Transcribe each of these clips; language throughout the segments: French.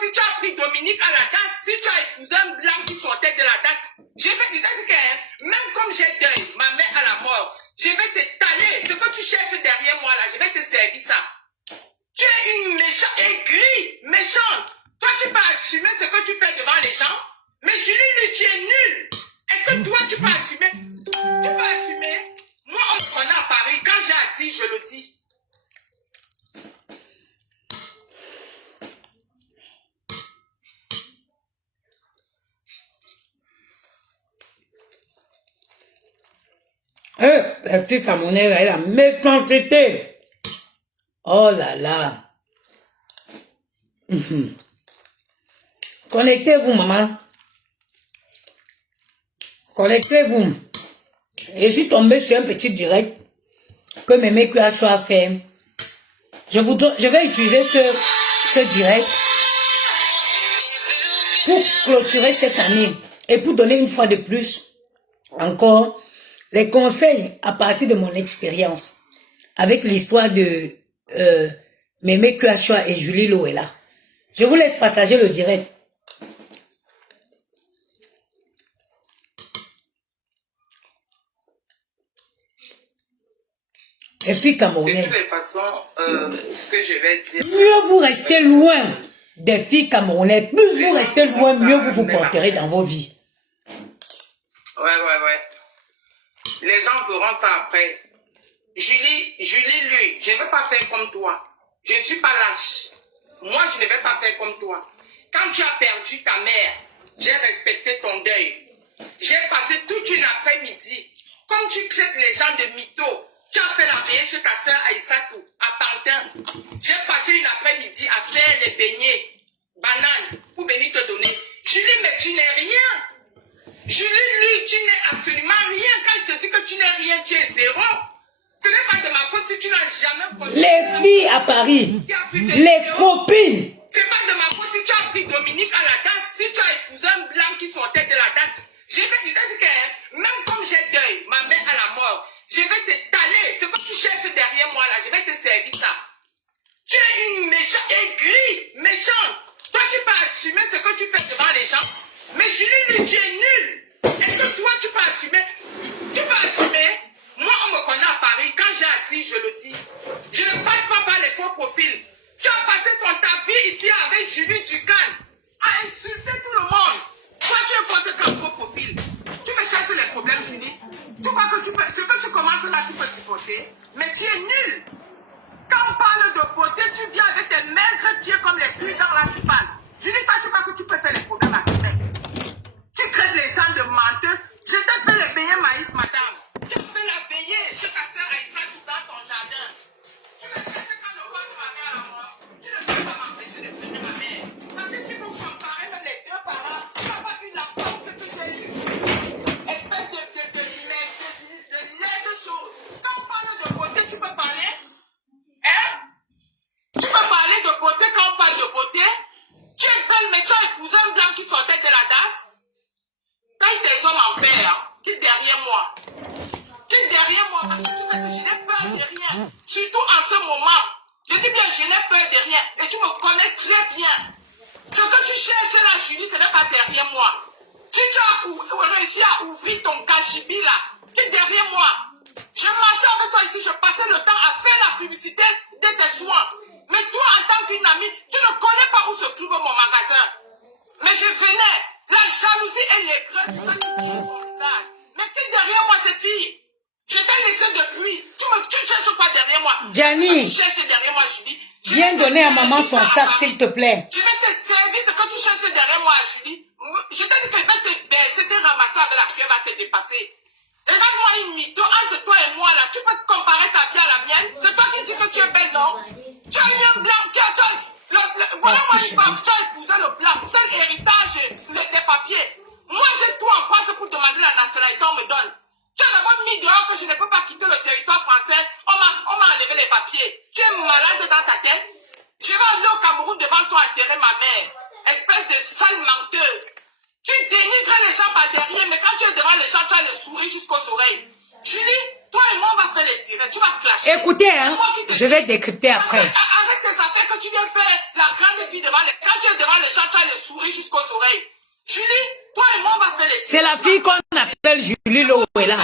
Si tu as pris Dominique à la DAS, si tu as épousé un blanc qui sortait de la DAS, je vais te dire que même comme j'ai deuil, ma mère à la mort, je vais te taler. Ce que tu cherches derrière moi là, je vais te servir ça. Tu es une méchante, aigrie, méchante. Toi, tu peux assumer ce que tu fais devant les gens. Mais Julie, lui, tu es nul. Est-ce que toi, tu peux assumer? Tu peux assumer? Moi, on me connaît à Paris. Quand j'ai à dire, je le dis. La petite Camerounaise, elle a méchanceté. Oh là là. Connectez-vous, maman. Connectez-vous. Je suis tombé sur un petit direct que Mémé QH a fait. Je vais utiliser ce direct pour clôturer cette année et pour donner une fois de plus encore les conseils à partir de mon expérience avec l'histoire de Mémé QH et Julie Loella. Je vous laisse partager le direct. Les filles camerounaises. De toutes les façons, ce que je vais dire... Mieux vous restez loin des filles camerounaises. Plus vous restez loin, mieux vous vous porterez dans vos vies. Ouais. Les gens feront ça après. Julie, lui, je ne vais pas faire comme toi. Je ne suis pas lâche. Moi, je ne vais pas faire comme toi. Quand tu as perdu ta mère, j'ai respecté ton deuil. J'ai passé toute une après-midi. Comme tu traites les gens de mythos, tu as fait la veillée chez ta soeur Aïssatou, à Pantin. J'ai passé une après-midi à faire les beignets, bananes, pour venir te donner. Julie, mais tu n'es rien. Julie, lui, tu n'es absolument rien. Quand je te dis que tu n'es rien, tu es zéro. Ce n'est pas de ma faute si tu n'as jamais connu. Les filles à Paris, les copines. C'est pas de ma faute si tu as pris Dominique à la DAS, si tu as épousé un blanc qui sortait de la DAS. Je t'ai dit que même comme j'ai deuil, ma mère à la mort, je vais te taler. Ce que tu cherches derrière moi là, je vais te servir ça. Tu es une méchante, aigrie, méchante. Toi, tu peux assumer ce que tu fais devant les gens. Mais Julie, lui, tu es nul. Est-ce que toi, tu peux assumer? Tu peux assumer? Moi, on me connaît à Paris. Quand j'ai à dire, je le dis. Je ne passe pas par les faux profils. Tu as passé ta vie ici avec Julie Ducan à insulter tout le monde. Toi, tu es contre ton faux profil. Tu me cherches les problèmes, Julie. Tu crois que tu peux, ce que tu commences là, tu peux supporter. Mais tu es nul. Quand on parle de beauté, tu viens avec tes maigres pieds comme les cuisants là, tu parles. Julie, toi, tu crois que tu peux faire les problèmes à Québec. Tu traites les gens de menteux. Je t'ai fait les beignets maïs, madame. Tu as fait la veillée chez ta soeur Aïssatou dans son jardin. Tu me cherches quand le roi de ma mère à la mort. Tu ne peux pas m'empêcher de pleurer ma mère. Parce que si vous comparez même les deux parents, tu n'as pas eu la force que j'ai eue. Espèce de laide chose. Quand on parle de beauté, tu peux parler? Hein? Tu peux parler de beauté quand on parle de beauté? Tu es belle, mais tu as épousé un blanc qui sortait de la DAS? Paye tes hommes en paix, hein? Quitte derrière moi. Quitte derrière moi, parce que tu sais que je n'ai peur de rien. Surtout en ce moment. Je dis bien, je n'ai peur de rien. Et tu me connais très bien. Ce que tu cherches là, Julie, ce n'est pas derrière moi. Si tu as réussi à ouvrir ton cachibi là, quitte derrière moi. Je marchais avec toi ici, je passais le temps à faire la publicité de tes soins. Mais toi, en tant qu'une amie, tu ne connais pas où se trouve mon magasin. Mais je venais. La jalousie et l'aigreur, ça qui sur mon visage. Mais qui est derrière moi, cette fille? Je t'ai laissé depuis. Tu cherches quoi derrière moi? Gianni, tu cherches derrière moi, Julie. viens donner à maman son sac, s'il te plaît. Je vais te servir ce que tu cherches derrière moi, Julie. Je t'ai dit que je vais te verser, te ramasser avec la cuillère, va te dépasser. Regarde-moi une mytho entre toi et moi là. Tu peux te comparer ta vie à la mienne? C'est toi qui dis que tu es belle, non? Tu as eu un blanc, voilà moi une femme, tu as épousé le blanc, seul héritage, les papiers. Moi j'ai tout en France pour demander la nationalité, on me donne. Tu as d'abord mis dehors que je ne peux pas quitter le territoire français, on m'a enlevé les papiers. Tu es malade dans ta tête? Je vais aller au Cameroun devant toi enterrer ma mère. Espèce de sale menteuse. Tu dénigres les gens par derrière, mais quand tu es devant les gens, tu as le sourire jusqu'aux oreilles. Julie, toi et moi, on va faire les tirets, tu vas clasher. Écoutez, hein, je vais décrypter après. Arrête tes ça fait que tu viens faire la grande fille devant les... Quand tu es devant les gens, tu as le sourire jusqu'aux oreilles. Julie, toi et moi, on va faire les... C'est la fille qu'on appelle Julie Lowella.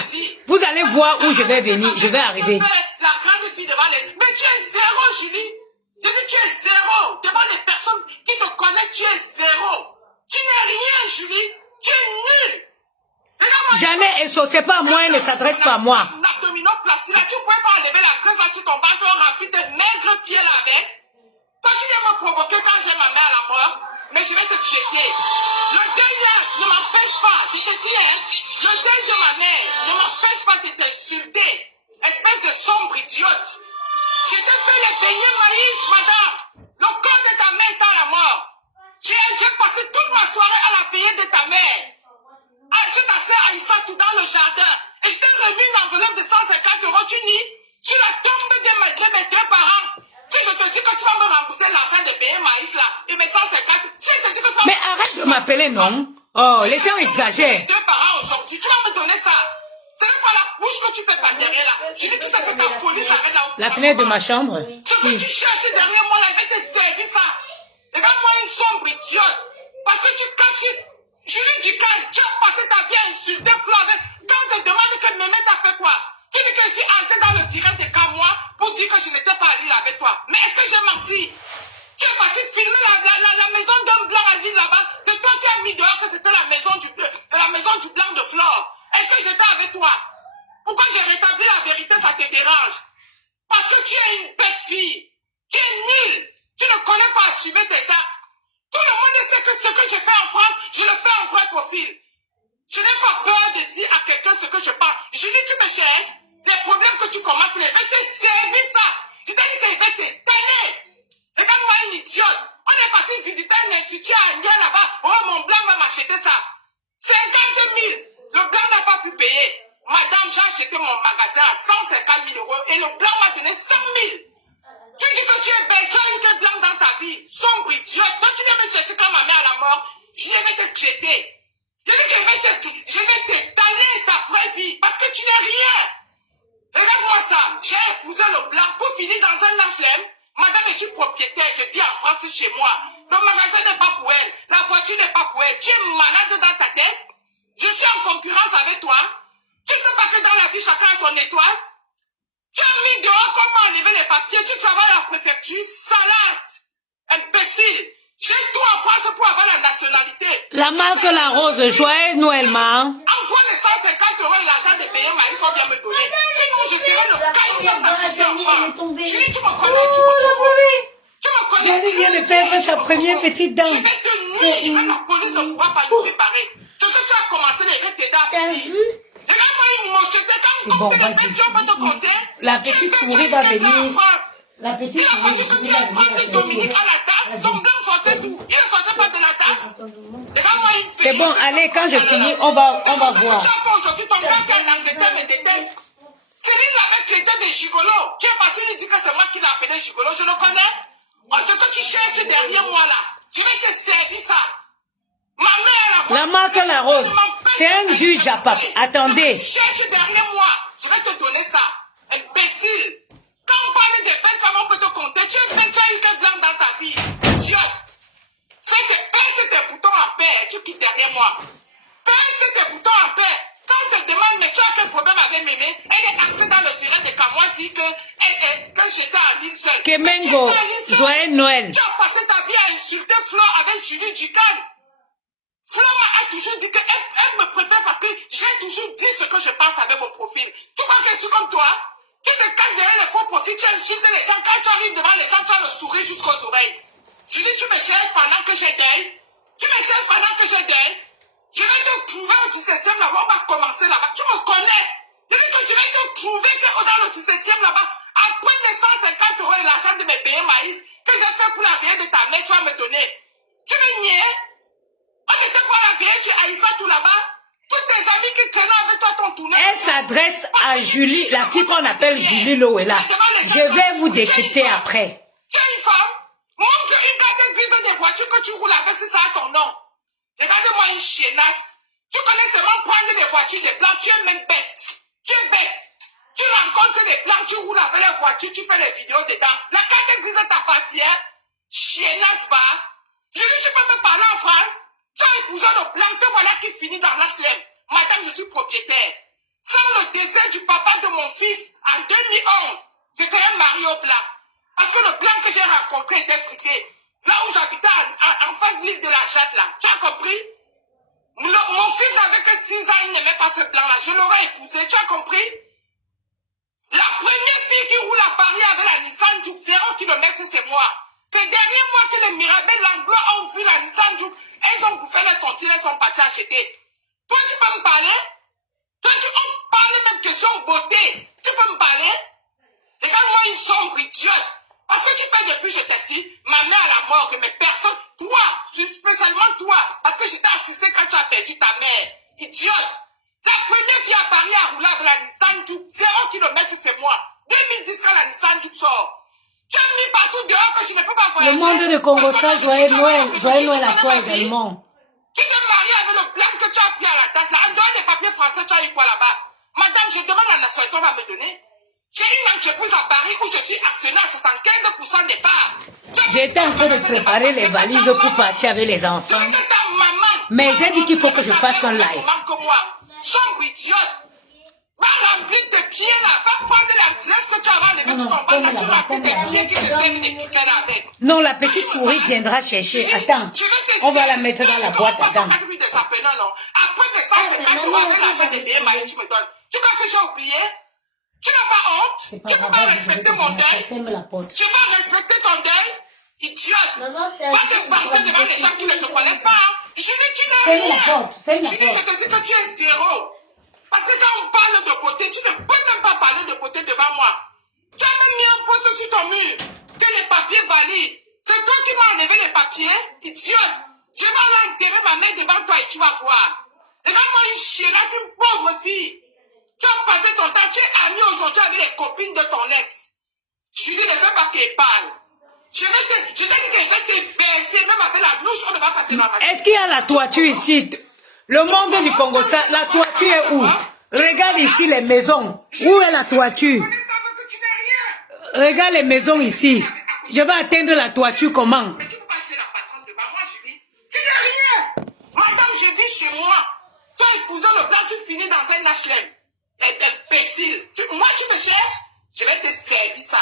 Vous allez voir où je vais venir, je vais arriver. La grande fille devant les... Mais tu es zéro, Julie. Je dis, tu es zéro. Devant les personnes qui te connaissent, tu es zéro. Tu n'es rien, Julie. Tu es nul. Jamais, et c'est pas à moi, elle ne s'adresse pas à moi. L'abdominoplastie, là, tu pouvais pas enlever la graisse là sur ton ventre, remplir tes maigres pieds là avec. Toi, tu viens me provoquer quand j'ai ma mère à la mort, mais je vais te jeter. Le deuil là ne m'empêche pas, je te dis, hein, le deuil de ma mère ne m'empêche pas de t'insulter. Espèce de sombre idiote. Je t'ai fait les beignets maïs, madame. Le corps de ta mère est à la mort. J'ai passé toute ma soirée à la veillée de ta mère. Je t'assais à Issatou dans le jardin et je t'ai remis une enveloppe de 150 € tu nies sur la tombe de mes deux parents. Si je te dis que tu vas me rembourser l'argent de payer maïs là et mes 150, si je te dis que tu vas... Mais arrête de m'appeler, non? Oh, les gens exagèrent. Mes deux parents aujourd'hui, tu vas me donner ça. Ce n'est pas la bouche que tu fais par derrière là. Je dis tout ça que ta folie s'arrête là. La fenêtre de ma chambre? Ce que tu cherches derrière moi là, il va te servir ça. Regarde-moi une sombre idiote. Parce que tu caches que... Julie Ducal, tu as passé ta vie à insulter Flo avec... Quand on te demande que Mémé t'a fait quoi? Tu dis que je suis entré dans le direct de Kamois pour dire que je n'étais pas à Lille avec toi. Mais est-ce que j'ai menti? Tu es parti filmer la maison d'un blanc à Lille là-bas. C'est toi qui as mis dehors que c'était la maison du bleu, la maison du blanc de Flore. Est-ce que j'étais avec toi? Pourquoi j'ai rétabli la vérité, ça te dérange? Parce que tu es une bête fille. Tu es nulle. Tu ne connais pas assumer tes actes. Tout le monde sait que ce que je fais en France, je le fais en vrai profil. Je n'ai pas peur de dire à quelqu'un ce que je parle. Julie, tu me cherches. Les problèmes que tu commences, il va te servir ça. Je t'ai dit qu'il va te tanner. Regarde-moi une idiote. On est parti visiter un institut à Nia là-bas. Oh, mon blanc va m'acheter ça. 50 000. Le blanc n'a pas pu payer. Madame, j'ai acheté mon magasin à 150 000 € et le blanc m'a donné 100 000. Tu dis que tu es belle, tu as eu que blanc dans ta vie, sombre idiote. Toi, tu viens me chercher quand ma mère à la mort, je vais te traiter. Je dis que je vais te tanner ta vraie vie, parce que tu n'es rien. Regarde-moi ça, j'ai épousé le blanc pour finir dans un HLM. Madame, je suis propriétaire, je vis en France chez moi. Le magasin n'est pas pour elle, la voiture n'est pas pour elle. Tu es malade dans ta tête. Je suis en concurrence avec toi. Tu ne sais pas que dans la vie, chacun a son étoile. Tu as mis dehors comment enlever les papiers, tu travailles à la préfecture, salade, imbécile. J'ai tout en France pour avoir la nationalité. La marque La Rose, joyeux Noël, ma. Envoie les 150 € et l'argent de payer Marie, on vient me donner. Sinon, je serai le caillou dans ta vie en France. Julie, tu me connais, tu me connais. Tu me connais. Marie vient de perdre sa première petite dent. Je vais te nuire, même la police ne pourra pas nous séparer. Ce que tu as commencé, je vais t'aider à finir. Regarde-moi, il m'a jeté quand bon, tu vas te compter. La petite souris va venir. La petite Il a fallu souris que tu aies pris Dominique à la tasse. Ton blanc sortait d'où? Il ne sortait pas de la tasse. Regarde-moi, c'est bon, allez, quand je finis, on va voir. Ce que tu as fait aujourd'hui, ton gars qui est en Angleterre me déteste. Cyril avait traité des gigolos. Tu es parti lui dire que c'est moi qui l'ai appelé gigolo. Je le connais. Oh, ce que tu cherches derrière moi là, je vais te servir ça. Ma mère, la marque La Rose, c'est un du Japap. Attendez. Tu cherches derrière moi, je vais te donner ça. Imbécile. Quand on parle des belles femmes, on peut te compter. Tu es belle, tu as eu que blanc dans ta vie. Idiote. Pèse tes boutons en paix. Tu quittes derrière moi. Pèse tes boutons en paix. Quand on te demande, mais tu as quel problème avec Mémé? Elle est entrée dans le direct de Kamois, dit que j'étais à Lille seule. Kemengo, joyeux Noël. Tu as passé ta vie à insulter Flo avec Julie Ducal. Flo a toujours dit qu'elle me préfère parce que j'ai toujours dit ce que je pense avec mon profil. Tu crois que je suis comme toi? Tu te caches derrière les faux profils, tu insultes les gens. Quand tu arrives devant les gens, tu as le sourire jusqu'aux oreilles. Julie, tu me cherches pendant que j'ai deuil. Tu me cherches pendant que j'ai deuil. Je vais te trouver au 17e là-bas, on va commencer là-bas. Tu me connais. Je dis que je vais te prouver que dans le 17e là-bas, après les 150 € et l'argent de mes payés maïs que j'ai fait pour la veille de ta mère, tu vas me donner. Tu me niais. On n'était pas à la veille, tu haïssais tout là-bas. Tous tes amis qui traînaient avec toi t'ont tourné. Elle s'adresse à Julie, la fille qu'on appelle Julie Lowella. Je vais vous décrypter après. Tu es une femme. Montre une carte grise des voitures que tu roules avec, si ça a ton nom. Regardez-moi une chiennasse. Tu connais seulement prendre des voitures, des plans. Tu es même bête. Tu es bête. Tu rencontres des blancs, tu roules avec la voiture, tu fais des vidéos dedans. La carte grise t'appartient. Chiennasse va. Je dis, tu peux me parler en France. Tu as épousé le blanc, te voilà qui finit dans l'HLM. Madame, je suis propriétaire. Sans le décès du papa de mon fils en 2011, je serais marié au blanc. Parce que le blanc que j'ai rencontré était friqué. Là où j'habitais en face de l'île de la Jade, là. Tu as compris? Mon fils n'avait que 6 ans, il n'aimait pas ce blanc-là. Je l'aurais épousé, tu as compris? La première fille qui roule à Paris avec la Nissan Juke, 0 km, c'est moi. C'est derrière moi que les Mirabel Langlois ont vu la Nissan Juke. Elles ont bouffé les tontines, elles sont parties acheter. Toi, tu peux me parler? Toi, on parle même question beauté. Tu peux me parler? Regarde-moi une sombre idiote. Parce que tu fais depuis, je t'explique, ma mère à la mort, mais personne, toi, spécialement toi, parce que je t'ai assisté quand tu as perdu ta mère. Idiote. La première fille à Paris a roulé avec la Nissan Juke, 0 km, c'est moi. 2010 quand la Nissan Juke sort. Tu as mis partout dehors que je ne peux pas voyager. Le monde de Congo, ça, joyeux Noël à toi également. Tu t'es marié avec le blanc que tu as pris à la tasse, là. En dehors des papiers français, tu as eu quoi là-bas? Madame, je demande la nationalité, on va me donner. J'ai une entreprise à Paris où je suis actionnaire à 75% des parts. J'étais en train de préparer les valises pour partir avec les enfants. Mais j'ai dit qu'il faut que je fasse un live. Sombre idiote. Va remplir tes pieds là. Va prendre la graisse que tu as enlevée. Tu comprends là. Tu remplis tes pieds qui te servent des piquets là avec. Non, la petite souris viendra chercher. Attends. On va la mettre dans la boîte. Attends. Après les 150 euros avec l'argent des billets maillots, tu me donnes. Tu crois que j'ai oublié? Tu n'as pas honte? Tu peux pas respecter mon deuil? Tu vas respecter ton deuil? Idiote! Va te vanter devant les gens qui ne te connaissent pas. Je dis tu n'es rien. Je te dis que tu es 0. Parce que quand on parle de beauté, tu ne peux même pas parler de beauté devant moi. Tu as même mis un poste sur ton mur que les papiers valident. C'est toi qui m'as enlevé les papiers? Idiote! Je vais aller enterrer ma mère devant toi et tu vas voir. Regarde-moi une chiennasse, une pauvre fille. Tu as passé ton temps, tu es ami aujourd'hui avec les copines de ton ex. Julie, ne fais pas qu'elle parle. Je t'ai dit qu'elle va te verser, même avec la douche, on ne va pas te ramasser. Est-ce qu'il y a la toiture ici? Le monde du Congo, ça, la toiture est où? Regarde ici les maisons. Où est la toiture? Regarde les maisons ici. Je vais atteindre la toiture comment? Mais tu ne peux pas chez la patronne devant moi, Julie. Tu n'es rien. Madame, je vis chez moi. Tu as épousé le blanc, tu finis dans un HLM. Imbécile. Moi, tu me cherches, je vais te servir ça.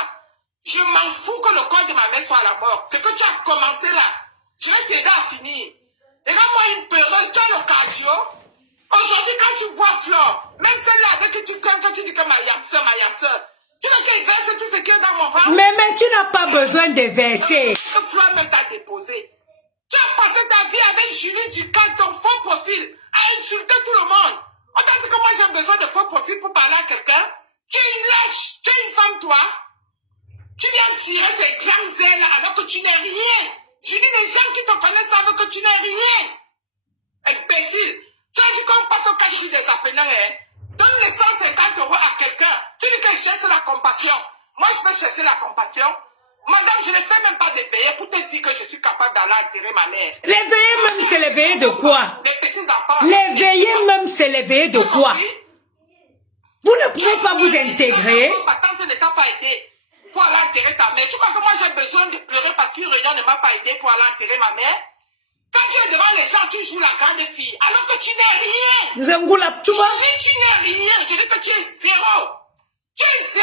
Je m'en fous que le corps de ma mère soit à la mort. C'est que tu as commencé là. Je vais t'aider à finir. Regarde-moi une peureuse, tu as le cardio. Aujourd'hui, quand tu vois Flore, même celle-là avec qui tu crains, quand tu dis que ma yam soeur, tu veux qu'elle verse tout ce qui est dans mon ventre? Mais tu n'as pas besoin de verser. Flore même t'a déposé. Tu as passé ta vie avec Julie Ducal, ton faux profil, à insulter tout le monde. On t'a dit que moi j'ai besoin de faux profil pour parler à quelqu'un. Tu es une lâche, tu es une femme toi. Tu viens tirer des grandes ailes alors que tu n'es rien. Je dis les gens qui te connaissent savent que tu n'es rien. Imbécile. Tu as dit qu'on passe au cash des apprenants, hein. Donne les 150 euros à quelqu'un. Tu dis que je cherche la compassion. Moi je peux chercher la compassion. Madame, je ne fais même pas de veillées pour te dire que je suis capable d'aller enterrer ma mère. Les veillées même, c'est les veillées de quoi? Les petits enfants. Les veillées même, c'est les veillées de quoi? Vous ne pouvez pas vous intégrer. Ma tante ne t'a pas aidé pour aller enterrer ta mère. Tu crois que moi j'ai besoin de pleurer parce qu'une réunion ne m'a pas aidé pour aller enterrer ma mère? Quand tu es devant les gens, tu joues la grande fille. Alors que tu n'es rien. Zengula, tu vois? Tu n'es rien. Je dis que tu es 0. Tu es 0.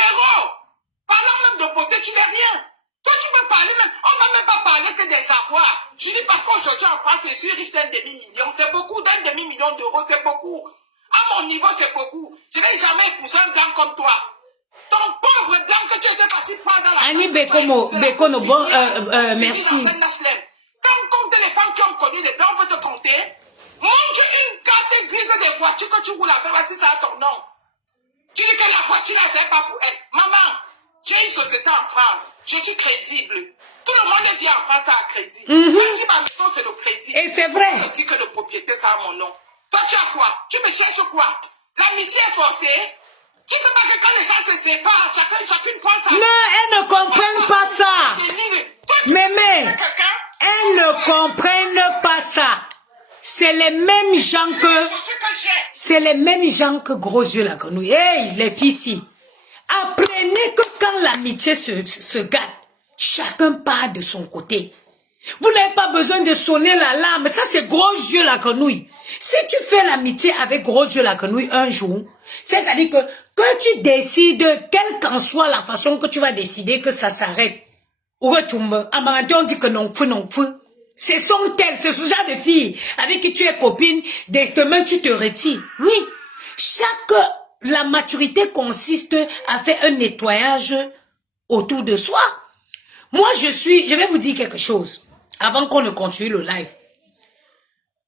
Parlant même de beauté, tu n'es rien. Toi, tu peux parler même. On ne va même pas parler que des avoirs. Je dis parce qu'aujourd'hui en France, je suis riche d'un demi-million. C'est beaucoup. D'un demi-million d'euros, c'est beaucoup. À mon niveau, c'est beaucoup. Je n'ai jamais épousé un blanc comme toi. Ton pauvre blanc que tu étais parti prendre dans la Annie Bekono, bon, merci. Quand on compte les femmes qui ont connu les blancs, on peut te compter. Montre une carte grise des voitures que tu roules avec, voici ça à ton nom. Tu dis que la voiture là, c'est pas pour elle. Maman, j'ai une société en France. Je suis crédible. Tout le monde vient en France à crédit. Même si ma maison, c'est le crédit. Et c'est vrai. Je dis que de propriété, ça a mon nom. Toi, tu as quoi? Tu me cherches quoi? L'amitié est forcée. Tu sais pas que quand les gens se séparent, chacune prend sa... Non, elles ne comprennent pas ça. Mémé, elles ne comprennent pas ça. C'est les mêmes gens que... C'est les mêmes gens que gros yeux là que nous. Hey, les filles ici. Apprenez que quand l'amitié se gâte, chacun part de son côté. Vous n'avez pas besoin de sonner l'alarme. Ça, c'est gros yeux la grenouille. Si tu fais l'amitié avec gros yeux la grenouille un jour, c'est-à-dire que tu décides, quelle qu'en soit la façon que tu vas décider que ça s'arrête. Ou retombe. À Maranté, on dit que non fou. Ce sont elles, c'est ce genre de filles avec qui tu es copine, demain tu te retires. Oui. La maturité consiste à faire un nettoyage autour de soi. Moi, je vais vous dire quelque chose, avant qu'on ne continue le live.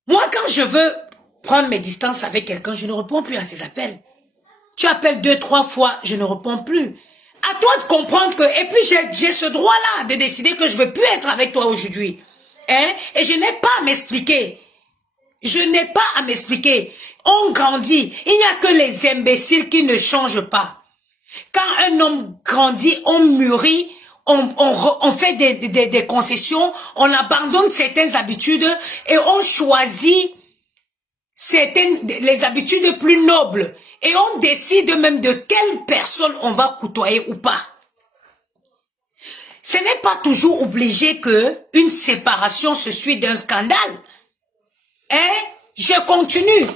Moi, quand je veux prendre mes distances avec quelqu'un, je ne réponds plus à ses appels. Tu appelles 2, 3 fois, je ne réponds plus. À toi de comprendre que, et puis j'ai ce droit-là de décider que je ne veux plus être avec toi aujourd'hui. Hein? Et je n'ai pas à m'expliquer. Je n'ai pas à m'expliquer. On grandit. Il n'y a que les imbéciles qui ne changent pas. Quand un homme grandit, on mûrit, on fait des concessions, on abandonne certaines habitudes et on choisit les habitudes plus nobles. Et on décide même de quelle personne on va côtoyer ou pas. Ce n'est pas toujours obligé que une séparation se suit d'un scandale. Hein? Je continue,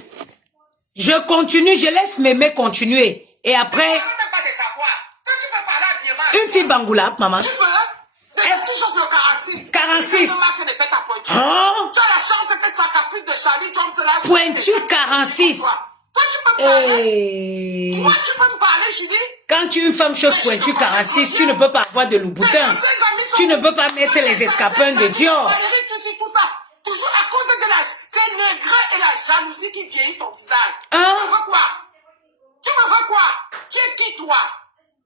je laisse Mémé continuer. Et après, une fille bangoula, maman. Tu veux? Tu choses le 46. 46. Hein? Tu as la chance que ça caprice de Charlie Johnson là. Pointure 46. Toi, tu peux me parler. Hey. Toi, tu peux me parler, Julie. Quand tu es une femme chose pointure 46, tu ne peux pas avoir de louboutin. Tu ne peux pas mettre les escapins de Dior. Valérie, tu sais tout ça. Toujours à cause de c'est le négreux et la jalousie qui vieillissent ton visage. Hein? Tu me veux quoi? Tu me veux quoi? Tu es qui, toi?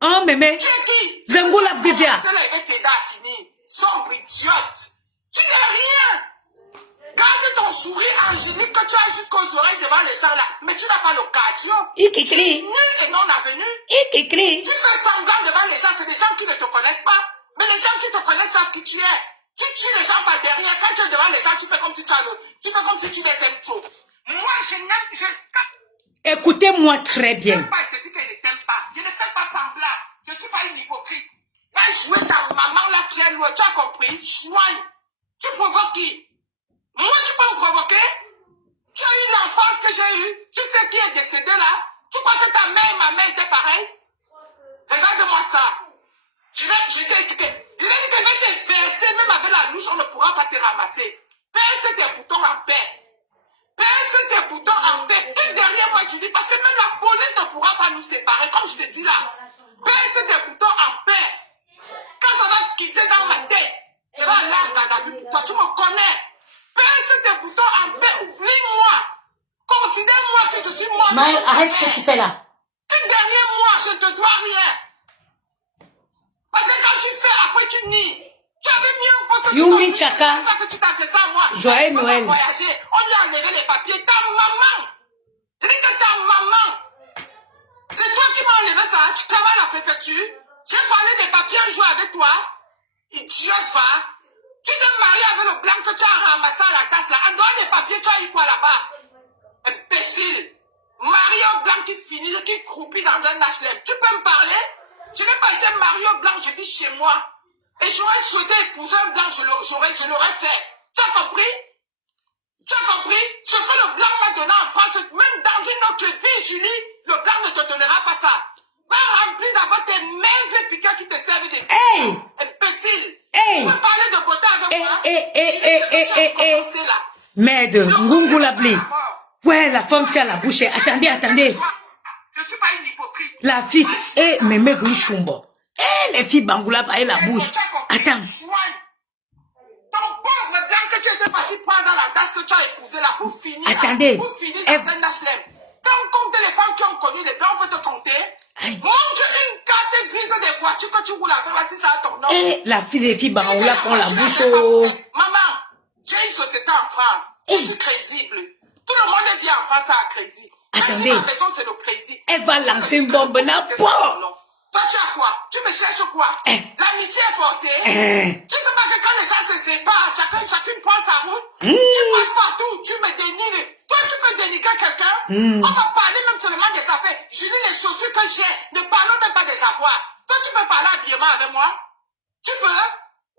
Hein, Mémé? Tu es qui? Zangoula Bdidia. C'est là, il va t'aider à finir. Sombre idiote. Tu n'es rien. Garde ton sourire angélique que tu as jusqu'aux oreilles devant les gens là. Mais tu n'as pas l'occasion. Tu es nul et non avenu. Tu fais semblant devant les gens. C'est des gens qui ne te connaissent pas. Mais les gens qui te connaissent savent qui tu es. Tu tues les gens par derrière. Quand tu es devant les gens, tu fais comme si tu fais comme si tu les aimes trop. Moi, je n'aime... Écoutez-moi très bien. Je ne pas te dire qu'elle ne t'aime pas. Je ne fais pas semblant. Je ne suis pas une hypocrite. Va jouer ta maman là, tu as compris? Joigne. Tu provoques qui? Moi, tu peux me provoquer? Tu as eu l'enfance que j'ai eue. Tu sais qui est décédé là? Tu crois que ta mère et ma mère étaient pareilles? Regarde-moi ça. Je t'ai éduqué. Il a dit que je vais te verser, même avec la louche, on ne pourra pas te ramasser. Perce tes boutons en paix. Perce tes boutons en paix. Qui derrière moi, je dis, parce que même la police ne pourra pas nous séparer, comme je te dis là. Perce tes boutons en paix. Quand ça va quitter dans ma tête, je vais aller en garde à vue pour toi. Tu me connais. Perce tes boutons en paix. Oublie-moi. Considère-moi que je suis mort. Maël, arrête ce que tu fais là. Qui derrière moi, je ne te dois rien. Parce que quand tu fais, après tu nies. Tu avais mis un poste. Yumi Chaka. Que tu t'adresses à moi. Joyeux Noël. Voyager. On lui a enlevé les papiers. Ta maman. Je dis que ta maman. C'est toi qui m'as enlevé ça. Tu travailles à la préfecture. J'ai parlé des papiers un jour avec toi. Idiote, va. Tu t'es marié avec le blanc que tu as ramassé à la tasse là. En dehors des papiers, tu as eu quoi là-bas? Imbécile. Marié au blanc qui finit, qui croupit dans un HLM. Tu peux me parler? Je n'ai pas été marié au blanc, je vis chez moi. Et j'aurais souhaité épouser un blanc, je l'aurais fait. Tu as compris? Tu as compris? Ce que le blanc m'a donné en France, même dans une autre vie, Julie, le blanc ne te donnera pas ça. Va remplir d'abord tes maigres piquets qui te servent des... Hey! Imbécile! Hey! Tu peux parler de beauté avec moi? Merde, Ngungu Labli. Ouais, la femme c'est à la bouche. Attendez. Je suis pas une hypocrite. La fille, Mémé Gouchumbo. Les filles bangoula par la bouche. Attends. Ton pauvre blanc que tu étais parti prendre dans la tasse que tu as épousé là pour finir. Attendez. Pour finir dans un HLM. Quand on compte les femmes qui ont connu les blancs, on peut te compter. Montre une carte grise des voitures que tu roules avec là si ça a ton nom. La fille, les filles bangoula pour la bouche. Maman, j'ai une société en France. Je suis crédible. Tout le monde vient en France à crédit. Attendez. Ma maison, c'est le crédit. Elle va lancer une bombe n'importe. Toi, tu as quoi? Tu me cherches quoi? L'amitié est forcée. Tu sais pas que quand les gens se séparent, chacune prend sa route. Tu passes partout, tu me dénigres. Toi, tu peux dénigrer quelqu'un. On va parler même seulement des affaires. Julie, les chaussures que j'ai, ne parlons même pas des savoir. Toi, tu peux parler habillement avec moi? Tu peux?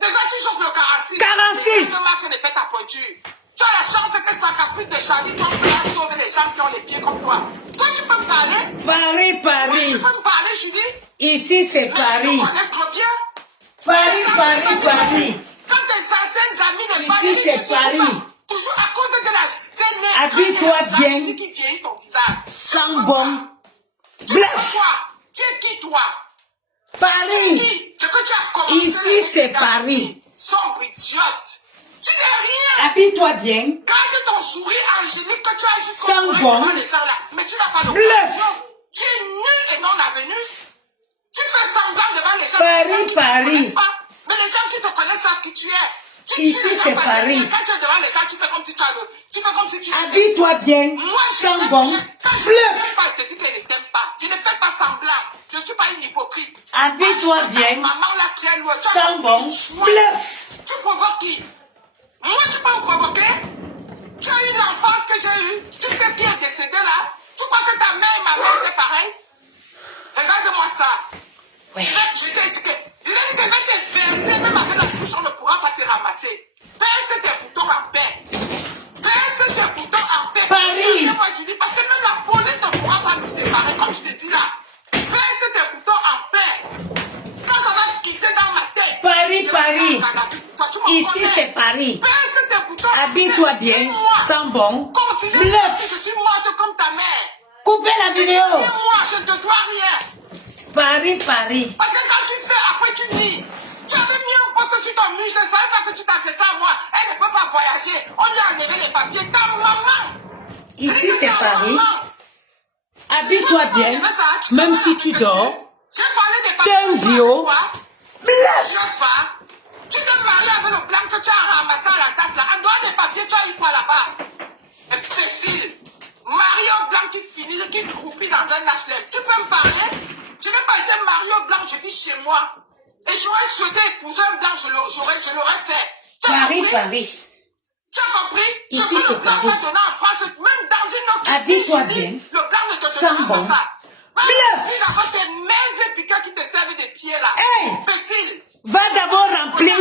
Déjà, tu chauffes le 46. 46. C'est marque ne fait ta pointure. Tu as la chance que ça caprice de Charlie, tu vas sauver les gens qui ont les pieds comme toi. Toi, tu peux me parler? Paris, Oui, Paris. tu peux me parler, Julie? Ici, c'est Mais Paris. je te connais trop bien. Paris, Paris, Paris. Quand tes anciennes amies ne parlent Ici, c'est Paris. toujours à cause de la Habille-toi bien. qui vieillit ton visage. Sans bon. Tu es Bluff. quoi? Tu es qui, toi? Paris. Qui? Ce que tu as commencé. Ici, c'est Paris. Sombre idiote. Tu n'es rien. Habille-toi bien. Garde ton sourire angélique que tu as juste Sans construit bon. devant les gens là. Mais tu n'as pas de Bluff. conviction. Tu es nul et non avenu. Tu fais semblant devant les gens. Paris, les gens qui Paris. te connaissent pas. Mais les gens qui te connaissent savent qui tu es. Tu Ici, tues les gens c'est par Paris. derrière. Quand tu es devant les gens, tu fais comme si tu as le... Tu fais comme si tu... Habille-toi bien. Moi, Sans bon. quand je ne Bluff. t'aime pas, je te dis qu'elle ne t'aime pas. Je ne fais pas semblant. Je ne suis pas une hypocrite. Habille-toi Parce que ta bien. maman là, tu es loin. Tu as Sans compris bon. le choix. Bluff. Tu provoques qui? Moi, tu peux me provoquer? Tu as eu l'enfance que j'ai eue. Tu sais qui est décédé là? Tu crois que ta mère et ma mère étaient pareilles? Regarde-moi ça. Ouais. Je t'ai dit que je vais te verser, même avec la bouche, on ne pourra pas te ramasser. Pèse tes boutons en paix. Pèse tes boutons en paix. Paris. Moi, je dis, parce que même la police ne pourra pas nous séparer, comme je te dis là. Pèse tes boutons en paix. Quand ça va quitter dans ma tête. Paris, je vais Paris. faire un gars pour toi. Tu me Ici, connais. c'est Paris. Pèse tes boutons en paix. Habille-toi bien. Dis-moi. Sans bon. Considère Bluff. que je suis morte comme ta mère. Coupez la vidéo. Dis-moi, je ne te dois rien. Paris, Paris. Parce que quand tu fais, après tu nies. Tu avais mis un poste que tu t'en je ne savais pas que tu t'as fait ça à moi. Elle ne peut pas voyager. On lui a enlevé les papiers. Ta maman. Ici, c'est Ta Paris. maman. Habille-toi bien. Même si tu dors. J'ai parlé des T'es un papiers. bio. Bluff. Je va. Tu t'es marié avec le blanc que tu as ramassé à la tasse là. En dehors des papiers, tu as eu quoi là-bas? Imbécile. Marié au blanc qui finit, qui croupit dans un HLM. Tu peux me parler? Je n'ai pas été marié au blanc, je vis chez moi. Et j'aurais souhaité épouser un blanc, je l'aurais fait. Tu as Paris, compris? Paris. Tu as compris? Ici, Ce que c'est le blanc Paris. m'a donné en France, même dans une autre Habille-toi vie, bien. le blanc ne te Sans donnera bon. pas ça. Bluff. Puis d'abord, tes maigres piquants qui te servent des pieds là. Hey. Imbécile. Va d'abord remplir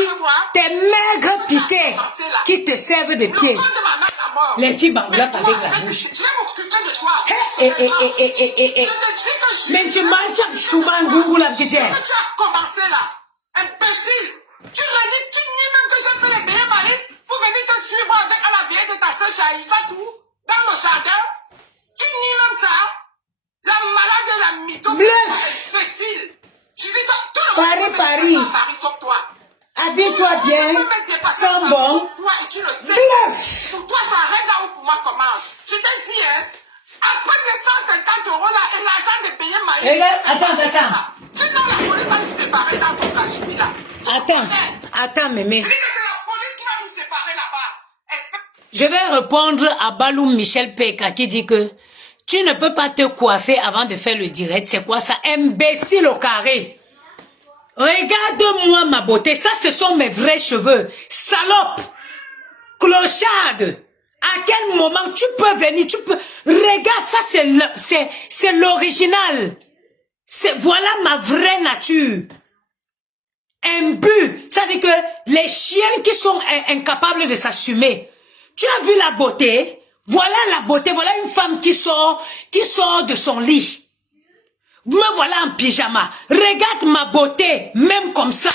tes maigres piquets qui te servent de Le pied. corps de ma mère est mort. Les filles m'enveloppent Mais toi, avec la je bouche. vais m'occuper de toi. Eh. Je te dis que je Mais tu manges un chouman gougou la petite. que tu as commencé là. Imbécile. Tu nies même que j'ai fait les meilleurs maïs pour venir te suivre avec à la vieille de ta sœur Chaïssa tout dans le jardin. Tu nies même ça. La malade et la mytho. Bluff. Imbécile. Je dis toi, tout le Paris, monde peut Paris. mettre Paris sauf toi. Habille-toi bien. Sans bon. Pour toi et tu le sais. Bluff. Pour toi, ça arrête là où pour moi commence. Je t'ai dit, hein, après les 150 € là et l'argent de payer ma Regarde, attends. sinon la police va nous séparer dans ton cachemire là. Attends, mémé. Je dis que c'est la police qui va nous séparer là-bas. Je vais répondre à Balou Michel Peka qui dit que tu ne peux pas te coiffer avant de faire le direct. C'est quoi ça? Imbécile au carré. Regarde-moi ma beauté. Ça, ce sont mes vrais cheveux. Salope. Clocharde. À quel moment tu peux venir? Tu peux... Regarde, ça, c'est l'original. Voilà ma vraie nature. Imbu. Ça veut dire que les chiens qui sont incapables de s'assumer. Tu as vu la beauté? Voilà la beauté, voilà une femme qui sort de son lit. Me voilà en pyjama. Regarde ma beauté, même comme ça.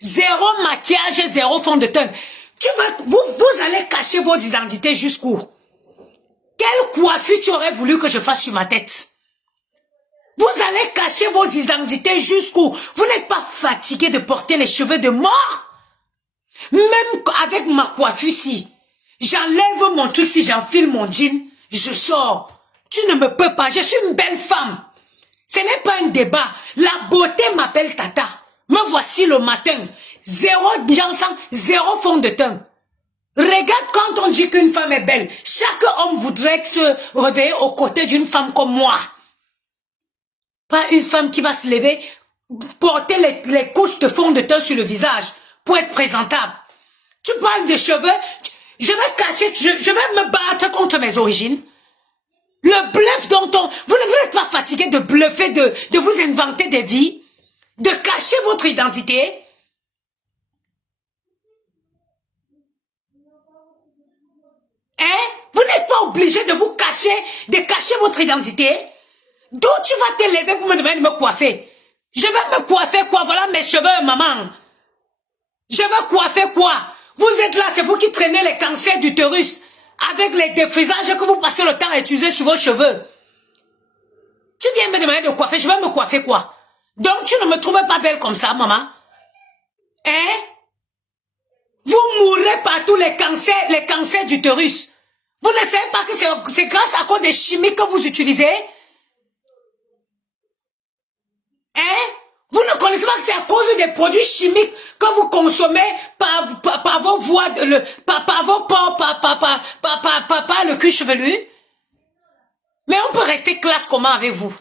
Zéro maquillage, zéro fond de teint. Vous allez cacher vos identités jusqu'où? Quelle coiffure tu aurais voulu que je fasse sur ma tête? Vous allez cacher vos identités jusqu'où? Vous n'êtes pas fatigué de porter les cheveux de mort? Même avec ma coiffure-ci. J'enlève mon truc, si j'enfile mon jean, je sors. Tu ne me peux pas, je suis une belle femme. Ce n'est pas un débat. La beauté m'appelle Tata. Me voici le matin. Zéro encens, zéro fond de teint. Regarde quand on dit qu'une femme est belle. Chaque homme voudrait se réveiller aux côtés d'une femme comme moi. Pas une femme qui va se lever, porter les couches de fond de teint sur le visage pour être présentable. Tu parles de cheveux... Je vais cacher, je vais me battre contre mes origines. Le bluff dont on... Vous n'êtes pas fatigué de bluffer, de vous inventer des vies, de cacher votre identité. Hein? Vous n'êtes pas obligé de vous cacher, de cacher votre identité. D'où tu vas te lever pour me demander de me coiffer? Je vais me coiffer quoi? Voilà mes cheveux, maman. Je vais coiffer quoi? Vous êtes là, c'est vous qui traînez les cancers d'utérus avec les défrisages que vous passez le temps à utiliser sur vos cheveux. Tu viens me demander de coiffer, je vais me coiffer quoi? Donc tu ne me trouves pas belle comme ça, maman? Hein? Vous mourrez par tous les cancers d'utérus. Vous ne savez pas que c'est grâce à cause des chimiques que vous utilisez? Hein? Vous ne connaissez pas que c'est à cause des produits chimiques que vous consommez par vos voies, par vos pores, par le cuir chevelu? Mais on peut rester classe comment avec vous?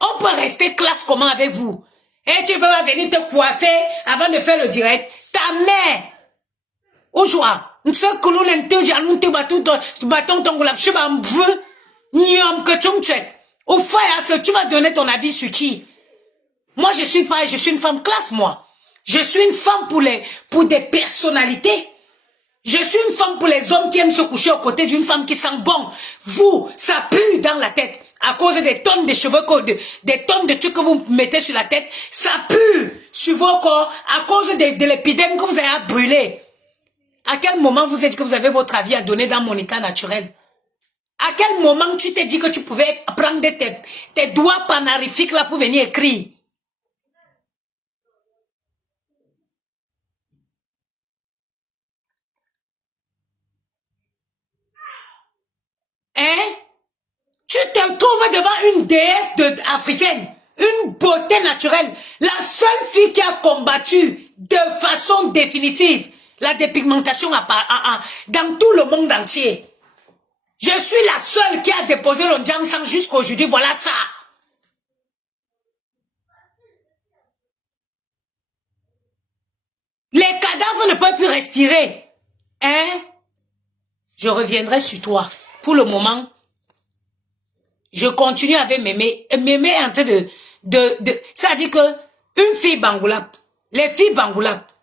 On peut rester classe comment avec vous? Et tu peux pas venir te coiffer avant de faire le direct? Ta mère! Aujourd'hui, nous sommes que nous l'intéressons, nous battons ton golap, je vais me veux, niam que tu me tues. Au fait, tu vas donner ton avis sur qui? Moi, je suis pas, je suis une femme classe, moi. Je suis une femme pour des personnalités. Je suis une femme pour les hommes qui aiment se coucher aux côtés d'une femme qui sent bon. Vous, ça pue dans la tête. À cause des tonnes de cheveux, des tonnes de trucs que vous mettez sur la tête. Ça pue sur vos corps à cause de l'épidémie que vous avez à brûler. À quel moment vous êtes que vous avez votre avis à donner dans mon état naturel? À quel moment tu t'es dit que tu pouvais prendre tes doigts panarifiques là pour venir écrire? Hein? Tu te trouves devant une déesse africaine, une beauté naturelle, la seule fille qui a combattu de façon définitive la dépigmentation dans tout le monde entier. Je suis la seule qui a déposé le Jiangshan jusqu'à aujourd'hui, voilà ça. Les cadavres ne peuvent plus respirer. Hein? Je reviendrai sur toi. Pour le moment, je continue avec Mémé. Mémé est en train ça veut dire que une fille bangoulap, les filles bangoulap.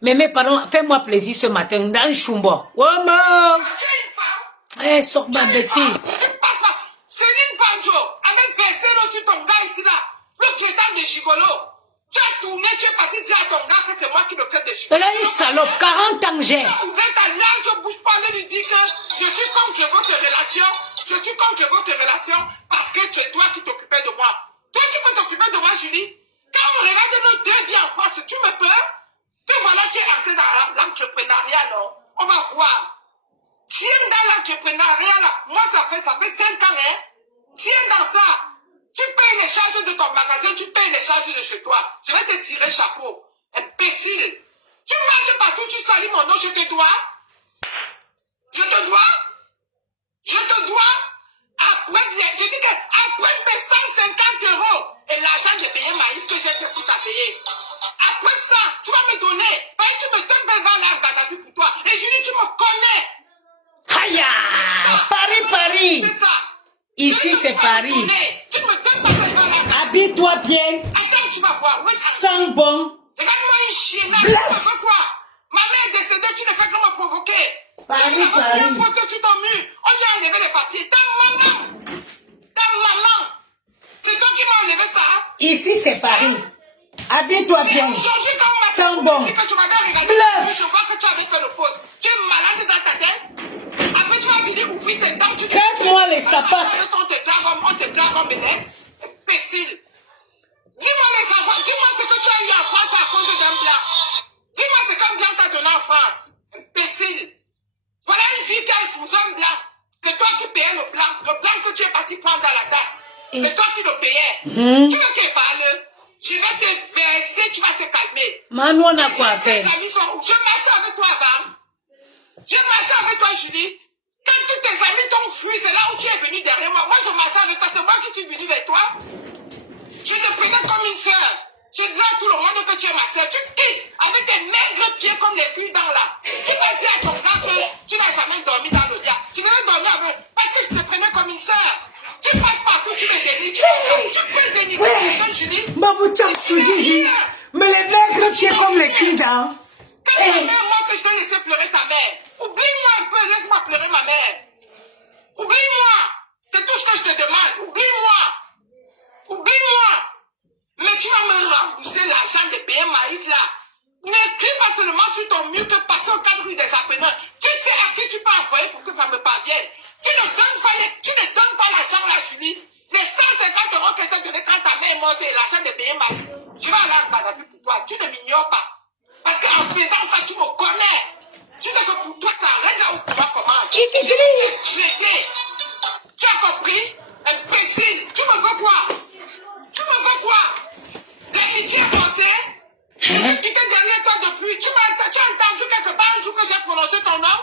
Mémé, pardon, fais-moi plaisir ce matin dans Chumbo. Oh, maman! Tu es une femme? Eh, sors ma bêtise. C'est une banjo avec versé sur ton gars ici là. Le clédam de Gigolo. Tu as tourné, tu es parti dire à ton gars que c'est moi qui le crée de Gigolo. Elle a une salope, 40 ans j'ai. Tu as ouvert ta large bouche pour aller lui dire que je suis comme tu veux votre relation. Je suis comme tu veux votre relation parce que c'est toi qui t'occupais de moi. Toi, tu peux t'occuper de moi, Julie. Quand on regarde nos deux vies en France, tu me peux? Te voilà, tu es entré dans l'entrepreneuriat, non? On va voir. Tiens dans l'entrepreneuriat, là. Moi, ça fait 5 ans, hein. Tiens dans ça. Tu payes les charges de ton magasin, tu payes les charges de chez toi. Je vais te tirer chapeau. Imbécile. Tu marches partout, tu salis mon nom, je te dois. Je te dois. Je te dois. Je dis que après mes 150 euros et l'argent de payer maïs que j'ai fait pour t'appayer. Après ça, tu vas me donner. Parce que tu me donnes vers la Gaddafi pour toi. Et je dis, tu me connais. Aïe! Paris! C'est ça. Ici, c'est Paris. Tu me donnes pas vers la. Habille-toi bien. Attends, tu vas voir. Sens bon. Regarde-moi une chienne. Bluff. Quoi? Ma mère est décédée, tu ne fais que me provoquer. Paris. Tu n'as bien photo sur ton mur. On lui a enlevé les papiers. Ta maman. C'est toi qui m'as enlevé ça. Ici, c'est Paris. Habille-toi bien. Aujourd'hui, quand on m'a Sens bon. dit que tu m'avais regardé, Bluff. je vois que tu avais fait le pause. Tu es malade dans ta tête. Après, tu vas venir ouvrir tes dents. Traite-moi les sapates. On te drague en bénesse. Imbécile. Dis-moi les sapates. Dis-moi ce que tu as eu en France à cause d'un blanc. Dis-moi ce qu'un blanc t'a donné en France. Imbécile. Voilà une fille qui a épousé un blanc. C'est toi qui payais le blanc. Le blanc que tu es parti prendre dans la tasse. C'est toi qui le payais. Tu veux qu'il parle? Je vais te verser, tu vas te calmer. Manu, on a quoi faire? Je marchais avec toi avant. Je marchais avec toi, Julie. Quand tous tes amis t'ont fui, c'est là où tu es venu derrière moi. Moi, je marchais avec toi. C'est moi qui suis venu vers toi. Je te prenais comme une soeur. Je disais à tout le monde que tu es ma soeur. Tu quittes avec tes maigres pieds comme les filles dans là. Tu vas dire à ton gars que tu n'as jamais dormi dans le lit. Tu ne Tu dis, mais les maigres pieds comme les kids, hein. Quand ta mère moi que je t'ai laissé pleurer ta mère. Oublie-moi un peu, laisse-moi pleurer ma mère. Oublie-moi. C'est tout ce que je te demande. Oublie-moi. Oublie-moi. Mais tu vas me rembourser l'argent de payer maïs là. N'écris pas seulement sur ton mur que passer au cadre des apprenants. Tu sais à qui tu peux envoyer pour que ça me parvienne. Tu ne donnes pas l'argent là, Julie. Les 150 € que tu as donné quand ta mère est morte et l'argent de payer maïs. Je vais aller à Gaddafi pour toi. Tu ne m'ignores pas. Parce qu'en faisant ça, tu me connais. Tu sais que pour toi, ça arrête là où tu vas commencer. Je vais te traiter. Tu as compris? Imbécile. Tu me veux quoi? Tu me veux quoi? L'amitié est forcée? Je t'ai quitté derrière toi depuis. Tu as entendu quelque part un jour que j'ai prononcé ton nom?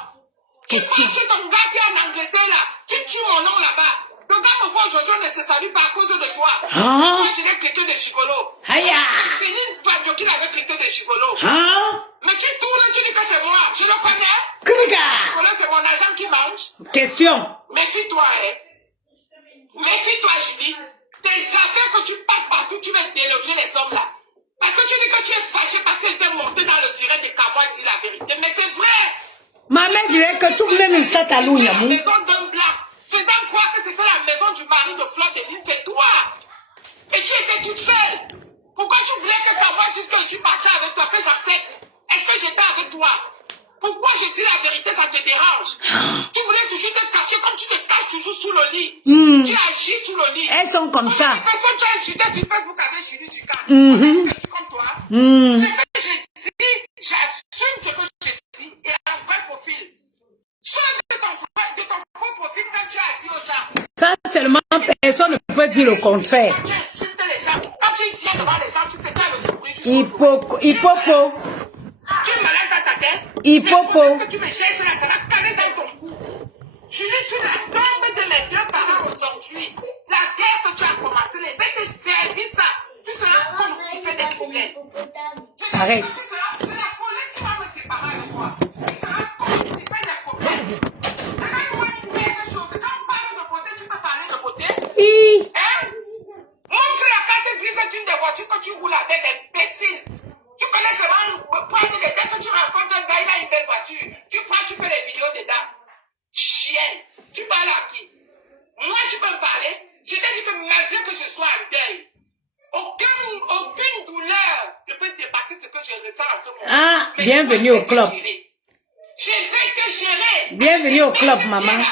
Question. Tu penses que ton gars qui est en Angleterre là, tu tues mon nom là-bas. Le gars me voit aujourd'hui, on ne se salue pas à cause de toi. Hein? Moi, je l'ai cliqué de Chigolo. Aïe. C'est une femme qui l'avait cliqué de Chigolo. Hein? Mais tu tournes, tu dis que c'est moi. Je le connais. Krika. Chigolo, c'est mon agent qui mange. Question. Méfie-toi, hein. Méfie-toi, Julie. Tes affaires que tu passes partout, tu vas déloger les hommes là. Parce que tu dis que tu es fâché parce qu'elle t'est montée dans le direct de Kamoa, dis la vérité. Mais c'est vrai. Ma mère dirait que tu voulais me faire ta louille, La amou. maison d'un blanc. Faisant croire que c'était la maison du mari de Fleur de Lys, c'est toi. Et tu étais toute seule. Pourquoi tu voulais que Kamoa dise que je suis partie avec toi, que j'accepte? Est-ce que j'étais avec toi? Pourquoi je dis la vérité, ça te dérange? Tu voulais toujours te cacher comme tu te caches toujours sous le lit. Tu agis sous le lit. Elles sont comme ça. Les personnes, tu as insulté sur Facebook avec Julie Ducan. C'est comme toi. Ce que j'ai dit, j'assume ce que j'ai dit et un vrai profil. Soit de ton faux profil quand tu as dit aux gens. Ça seulement, personne ne peut dire le contraire. Quand tu insultes les gens, quand tu viens devant les gens, tu fais le sourire. Hippopo. Tu es malade dans ta tête. Hippopo. Que tu me cherches là, ça va caler dans ton cou. Je suis sur la tombe de mes deux parents aujourd'hui. La guerre que tu as commencé, les bêtes te servir ça. Tu seras constitué des problèmes. Arrête. C'est la police qui va me séparer avec toi. Tu seras constitué des problèmes. Regarde-moi une dernière chose. Quand on parle de beauté, tu peux parler de beauté. Oui. Hein? Montre la carte grise d'une des voitures que tu roules avec, imbécile. Tu connais seulement prendre des dès que tu rencontres un gars, il a une belle voiture. Tu prends, tu fais des vidéos dedans. Chienne. Tu parles à qui? Moi, tu peux me parler? Je t'ai dit que malgré que je sois en deuil, aucune douleur ne peut dépasser ce que je ressens en ce moment. Ah, Mais bienvenue au club. Je vais te gérer. Bienvenue au club, maman.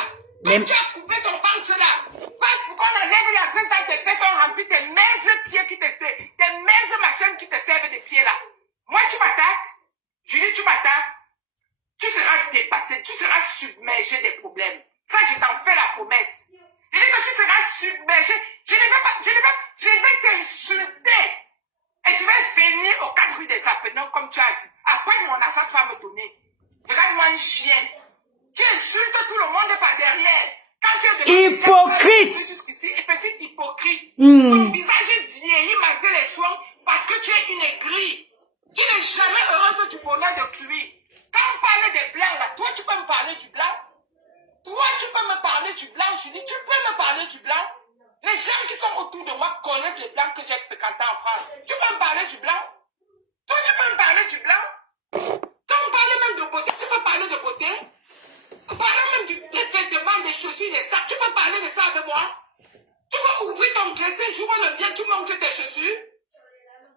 Quand tu as coupé ton ventre là, pour qu'on enlève la graisse dans tes fesses, on remplit tes maigres pieds qui te servent, tes maigres machines qui te servent des pieds là. Moi, tu m'attaques. Julie, tu m'attaques. Tu seras dépassé, tu seras submergé des problèmes. Ça, je t'en fais la promesse. Je dis que tu seras submergé. Je vais t'insulter. Et je vais venir au cadre des apprenants, comme tu as dit. Après mon argent, tu vas me donner. Regarde-moi une chienne. Tu insultes tout le monde par derrière. Quand tu es hypocrite. Jusqu'ici, et petit hypocrite. Ton visage est vieilli malgré les soins parce que tu es une aigrie. Tu n'es jamais heureuse du bonheur de cuire. Quand on parle des blancs, là, toi, tu peux me parler du blanc? Toi, tu peux me parler du blanc, Julie? Tu peux me parler du blanc? Les gens qui sont autour de moi connaissent les blancs que j'ai fréquentés en France. Tu peux me parler du blanc? Toi, tu peux me parler du blanc? Quand on parle même de beauté, tu peux parler de beauté? On parle même des vêtements, des chaussures, des sacs. Tu peux parler de ça avec moi? Tu peux ouvrir ton dressing, j'ouvre le mien, tu montres tes chaussures?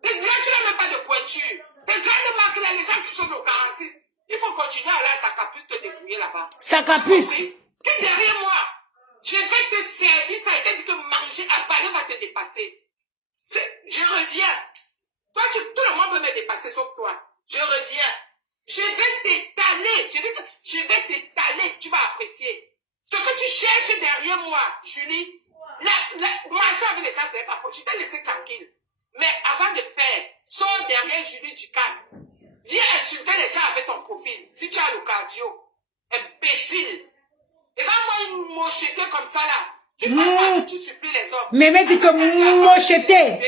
Les gars, tu n'as même pas de pointure. Les grandes marques là, les gens qui sont au 46. Il faut continuer à aller à Sacapuce te débrouiller là-bas. Sacapuce. Tu es derrière moi. Je vais te servir, ça a été dit que manger, avaler va te dépasser. Je reviens. Toi, tout le monde peut me dépasser sauf toi. Je reviens. Je vais t'étaler. Je vais t'étaler. Tu vas apprécier. Ce que tu cherches derrière moi, Julie, marcher avec les gens, c'est pas faux. Je t'ai laissé tranquille. Mais avant de faire, sors derrière Julie Ducan. Viens insulter les gens avec ton profil. Si tu as le cardio, imbécile. Et quand moi, une mocheté comme ça là, tu passes pas, tu supplies les hommes. Mais dis que mocheté.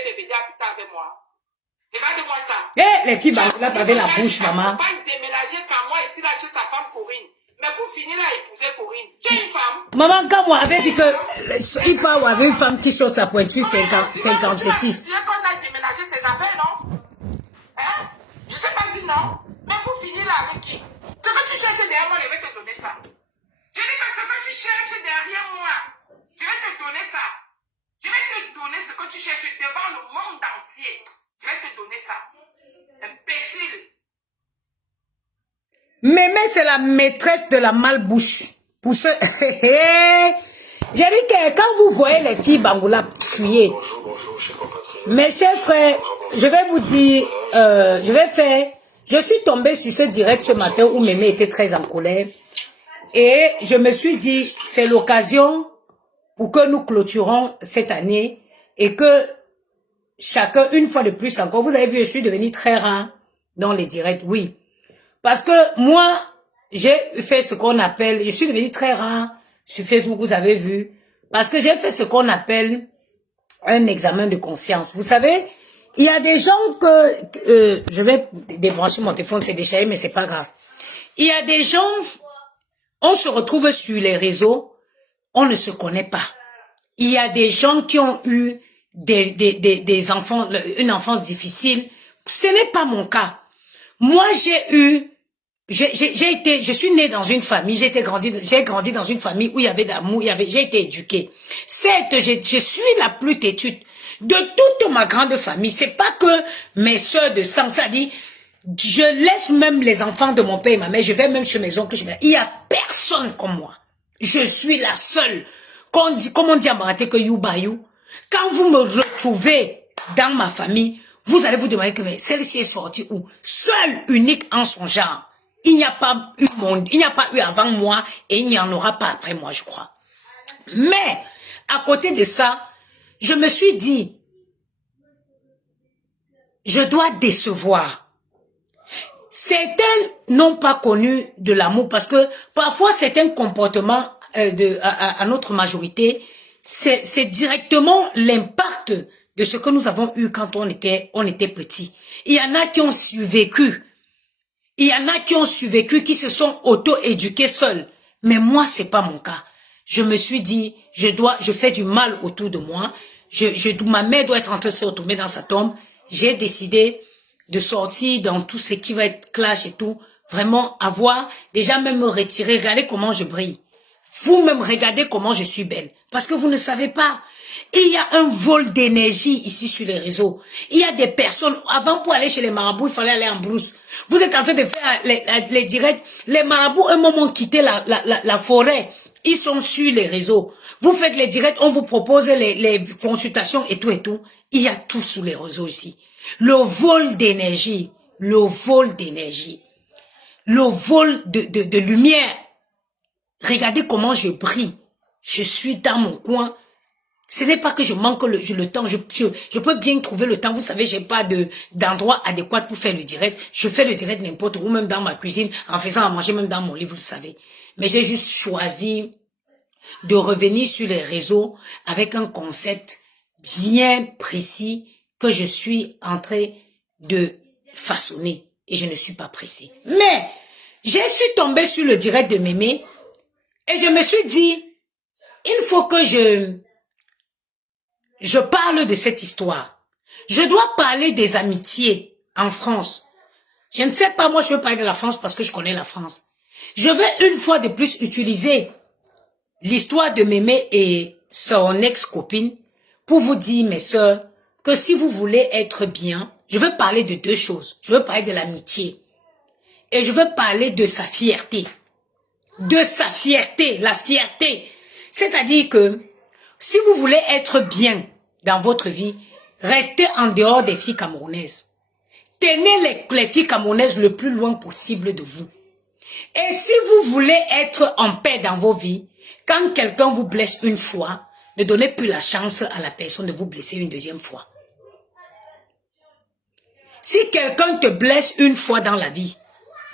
Regarde-moi ça. Eh, les filles là avec la bouche, maman. Pas déménager quand moi ici là chez sa femme Corinne. Mais pour finir là, épouser Corinne. Tu es une femme. Maman, quand moi avait dit que il peut avoir une femme qui chose sa pointure 56. Tu veux qu'on a déménagé ses rappelles, non? Hein? Je t'ai pas dit non. Mais pour finir là avec qui? Ce que tu cherches derrière moi, je vais te donner ça. Je dis que ce que tu cherches derrière moi, je vais te donner ça. Je vais te donner ce que tu cherches devant le monde entier. Je vais te donner ça. Imbécile. Mémé, c'est la maîtresse de la malbouche. Pour ce... J'ai dit que quand vous voyez les filles Bangoula, fuyez. Bonjour, bonjour, chers compatriotes. Mes chers frères, je vais vous dire, je suis tombée sur ce direct ce matin où Mémé était très en colère. Et je me suis dit, c'est l'occasion pour que nous clôturons cette année et que chacun, une fois de plus encore, vous avez vu, je suis devenue très rare dans les directs, oui. Parce que moi, j'ai fait ce qu'on appelle, je suis devenue très rare sur Facebook, vous avez vu, parce que j'ai fait ce qu'on appelle un examen de conscience. Vous savez, il y a des gens que, je vais débrancher mon téléphone, c'est déchiré, mais c'est pas grave. Il y a des gens, on se retrouve sur les réseaux, on ne se connaît pas. Il y a des gens qui ont eu des enfants, une enfance difficile. Ce n'est pas mon cas. Moi, je suis née dans une famille, j'ai grandi dans une famille où il y avait d'amour, j'ai été éduquée. Certes, je suis la plus têtue de toute ma grande famille. C'est pas que mes sœurs de sang, ça dit, je laisse même les enfants de mon père et ma mère, je vais même chez mes oncles, il y a personne comme moi. Je suis la seule. Comme on dit en Maraté que you by you. Quand vous me retrouvez dans ma famille, vous allez vous demander que celle-ci est sortie où? Seule, unique en son genre. Il n'y a pas eu il n'y a pas eu avant moi et il n'y en aura pas après moi, je crois. Mais, à côté de ça, je me suis dit, je dois décevoir. Certains n'ont pas connu de l'amour parce que parfois certains comportements à notre majorité, c'est directement l'impact de ce que nous avons eu quand on était petits. Il y en a qui ont survécu. Il y en a qui ont survécu, qui se sont auto-éduqués seuls. Mais moi, c'est pas mon cas. Je me suis dit, je fais du mal autour de moi. Ma mère doit être en train de se retourner dans sa tombe. J'ai décidé de sortir dans tout ce qui va être clash et tout. Vraiment avoir, déjà même me retirer. Regardez comment je brille. Vous-même, regardez comment je suis belle. Parce que vous ne savez pas. Il y a un vol d'énergie ici sur les réseaux. Il y a des personnes, avant pour aller chez les marabouts, il fallait aller en brousse. Vous êtes en train de faire les directs. Les marabouts, un moment, ont quitté la forêt. Ils sont sur les réseaux. Vous faites les directs, on vous propose les consultations et tout et tout. Il y a tout sur les réseaux ici. Le vol d'énergie. Le vol d'énergie. Le vol de lumière. Regardez comment je brille. Je suis dans mon coin. Ce n'est pas que je manque le temps. Je peux bien trouver le temps. Vous savez, j'ai pas d'endroit adéquat pour faire le direct. Je fais le direct n'importe où, même dans ma cuisine, en faisant à manger, même dans mon lit, vous le savez. Mais j'ai juste choisi de revenir sur les réseaux avec un concept bien précis que je suis en train de façonner. Et je ne suis pas pressée. Mais, je suis tombée sur le direct de Mémé et je me suis dit, il faut que je parle de cette histoire. Je dois parler des amitiés en France. Je ne sais pas, moi je veux parler de la France parce que je connais la France. Je vais une fois de plus utiliser l'histoire de Mémé et son ex-copine pour vous dire, mes sœurs, que si vous voulez être bien, je veux parler de deux choses. Je veux parler de l'amitié et je veux parler de sa fierté. De sa fierté, la fierté. C'est-à-dire que si vous voulez être bien dans votre vie, restez en dehors des filles camerounaises. Tenez les filles camerounaises le plus loin possible de vous. Et si vous voulez être en paix dans vos vies, quand quelqu'un vous blesse une fois, ne donnez plus la chance à la personne de vous blesser une deuxième fois. Si quelqu'un te blesse une fois dans la vie,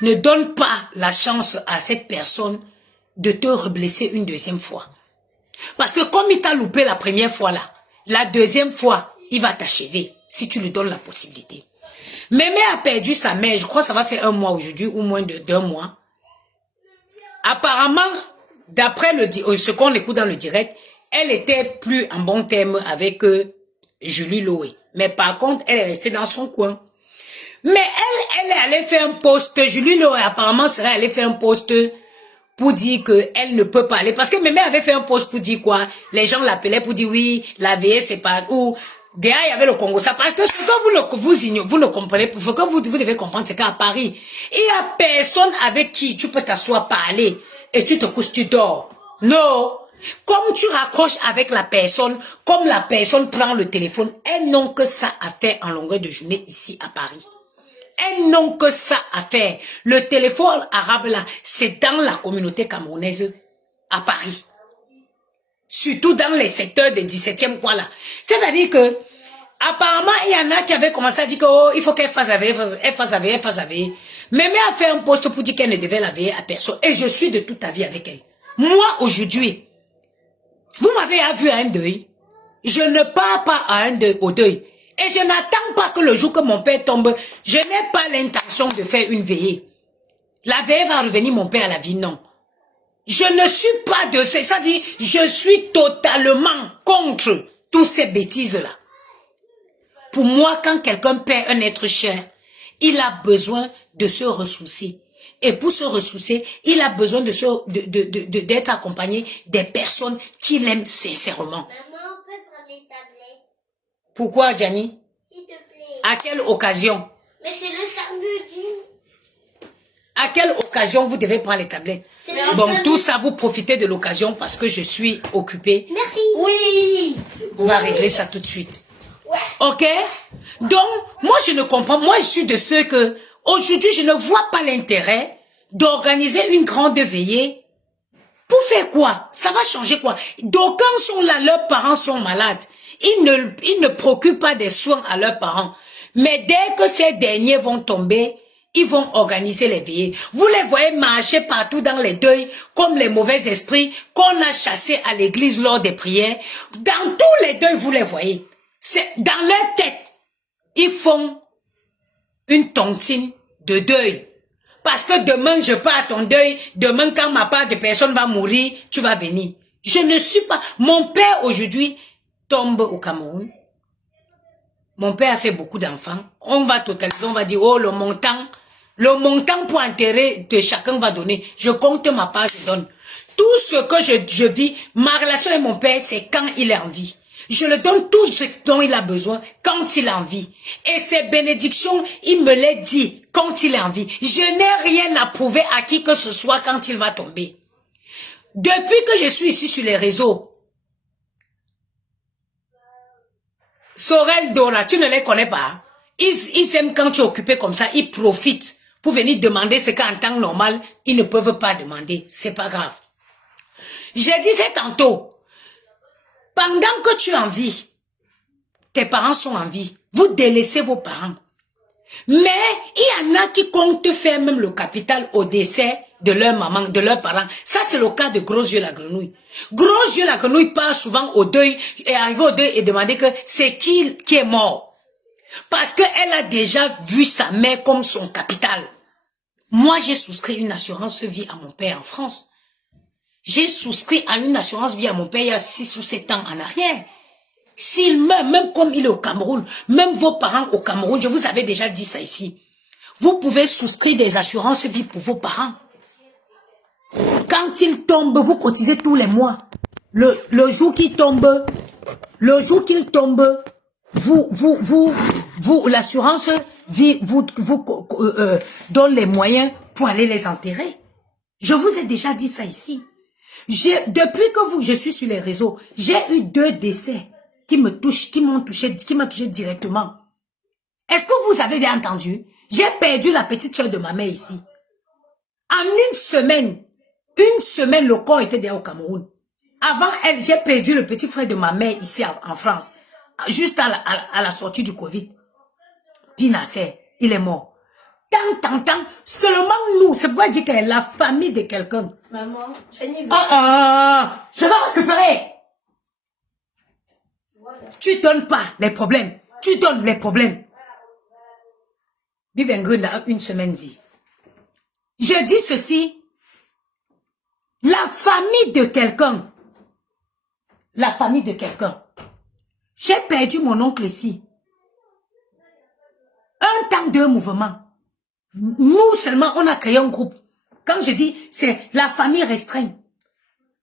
ne donne pas la chance à cette personne de te reblesser une deuxième fois. Parce que comme il t'a loupé la première fois là, la deuxième fois, il va t'achever si tu lui donnes la possibilité. Mémé a perdu sa mère, je crois que ça va faire 1 mois aujourd'hui ou moins d'1 mois. Apparemment, d'après ce qu'on écoute dans le direct, elle était plus en bon terme avec Julie Loé. Mais par contre, elle est restée dans son coin. Mais elle est allée faire un post. Julie Laure apparemment serait allée faire un post pour dire qu'elle ne peut pas aller. Parce que Mémé avait fait un post pour dire quoi? Les gens l'appelaient pour dire oui, la veille c'est pas où. Derrière, il y avait le Congo. Ça, parce que ce que vous ne comprenez pas, ce que vous devez comprendre, c'est qu'à Paris, il y a personne avec qui tu peux t'asseoir parler et tu te couches, tu dors. Non. Comme tu raccroches avec la personne, comme la personne prend le téléphone, elles n'ont que ça à faire en longueur de journée ici à Paris. Elles n'ont que ça à faire. Le téléphone arabe là, c'est dans la communauté camerounaise à Paris. Surtout dans les secteurs des 17e coin là. C'est-à-dire que, apparemment, il y en a qui avaient commencé à dire que, oh, il faut qu'elle fasse la veille, elle fasse la veille, elle fasse la veille. Mais a fait un post pour dire qu'elle ne devait la veiller à personne. Et je suis de toute ta vie avec elle. Moi, aujourd'hui, vous m'avez vu à un deuil. Je ne pars pas à un deuil, au deuil. Et je n'attends pas que le jour que mon père tombe, je n'ai pas l'intention de faire une veillée. La veillée va revenir mon père à la vie, non. Je ne suis pas de ces, ça dit, je suis totalement contre toutes ces bêtises-là. Pour moi, quand quelqu'un perd un être cher, il a besoin de se ressourcer. Et pour se ressourcer, il a besoin d'être accompagné des personnes qui l'aiment sincèrement. Maman, on peut prendre les tablettes. Pourquoi, Gianni? S'il te plaît. À quelle occasion? Mais c'est le samedi. À quelle occasion vous devez prendre les tablettes? Bon, tout ça, vous profitez de l'occasion parce que je suis occupée. Merci. Oui. On va régler ça tout de suite. Ouais. Ok? Donc, moi, je ne comprends. Moi, je suis de ceux que, aujourd'hui, je ne vois pas l'intérêt d'organiser une grande veillée. Pour faire quoi? Ça va changer quoi? D'aucuns sont là, leurs parents sont malades. Ils ne procurent pas des soins à leurs parents. Mais dès que ces derniers vont tomber, ils vont organiser les veillées. Vous les voyez marcher partout dans les deuils, comme les mauvais esprits qu'on a chassés à l'église lors des prières. Dans tous les deuils, vous les voyez. C'est dans leur tête. Ils font une tontine de deuil. Parce que demain, je pars à ton deuil. Demain, quand ma part de personne va mourir, tu vas venir. Je ne suis pas... Mon père, aujourd'hui, tombe au Cameroun. Mon père a fait beaucoup d'enfants. On va totaliser, on va dire, oh, le montant pour enterrer de chacun va donner. Je compte ma part, je donne. Tout ce que je vis, ma relation avec mon père, c'est quand il est en vie. Je le donne tout ce dont il a besoin quand il a envie. Et ces bénédictions, il me les dit quand il a envie. Je n'ai rien à prouver à qui que ce soit quand il va tomber. Depuis que je suis ici sur les réseaux, Sorel, Dora, tu ne les connais pas. Ils aiment quand tu es occupé comme ça, ils profitent pour venir demander ce qu'en temps normal, ils ne peuvent pas demander. C'est pas grave. Je disais tantôt, pendant que tu es en vie, tes parents sont en vie, vous délaissez vos parents. Mais il y en a qui comptent faire même le capital au décès de leur maman, de leurs parents. Ça, c'est le cas de Gros Yeux la Grenouille. Gros Yeux la Grenouille part souvent au deuil et arrive au deuil et demander que c'est qui est mort. Parce qu'elle a déjà vu sa mère comme son capital. Moi, j'ai souscrit une assurance vie à mon père en France. J'ai souscrit à une assurance vie à mon père il y a 6 ou 7 ans en arrière. S'il meurt, même comme il est au Cameroun, même vos parents au Cameroun, je vous avais déjà dit ça ici. Vous pouvez souscrire des assurances vie pour vos parents. Quand ils tombent, vous cotisez tous les mois. Le jour qu'il tombe, l'assurance vie vous donne les moyens pour aller les enterrer. Je vous ai déjà dit ça ici. Depuis que je suis sur les réseaux, j'ai eu 2 décès qui m'ont touché directement. Est-ce que vous avez bien entendu? J'ai perdu la petite soeur de ma mère ici. En une semaine, le corps était déjà au Cameroun. Avant elle, j'ai perdu le petit frère de ma mère ici en France. Juste à la sortie du Covid. Puis Nasser, il est mort. Tant, seulement nous, c'est pourquoi je dis qu'elle est la famille de quelqu'un. Maman, je n'y vais je vais récupérer. Voilà. Tu donnes pas les problèmes. Tu donnes les problèmes. Bibengrun a une semaine dit. Je dis ceci. La famille de quelqu'un. J'ai perdu mon oncle ici. Un temps, deux mouvements. Nous seulement, on a créé un groupe. Quand je dis, c'est la famille restreinte.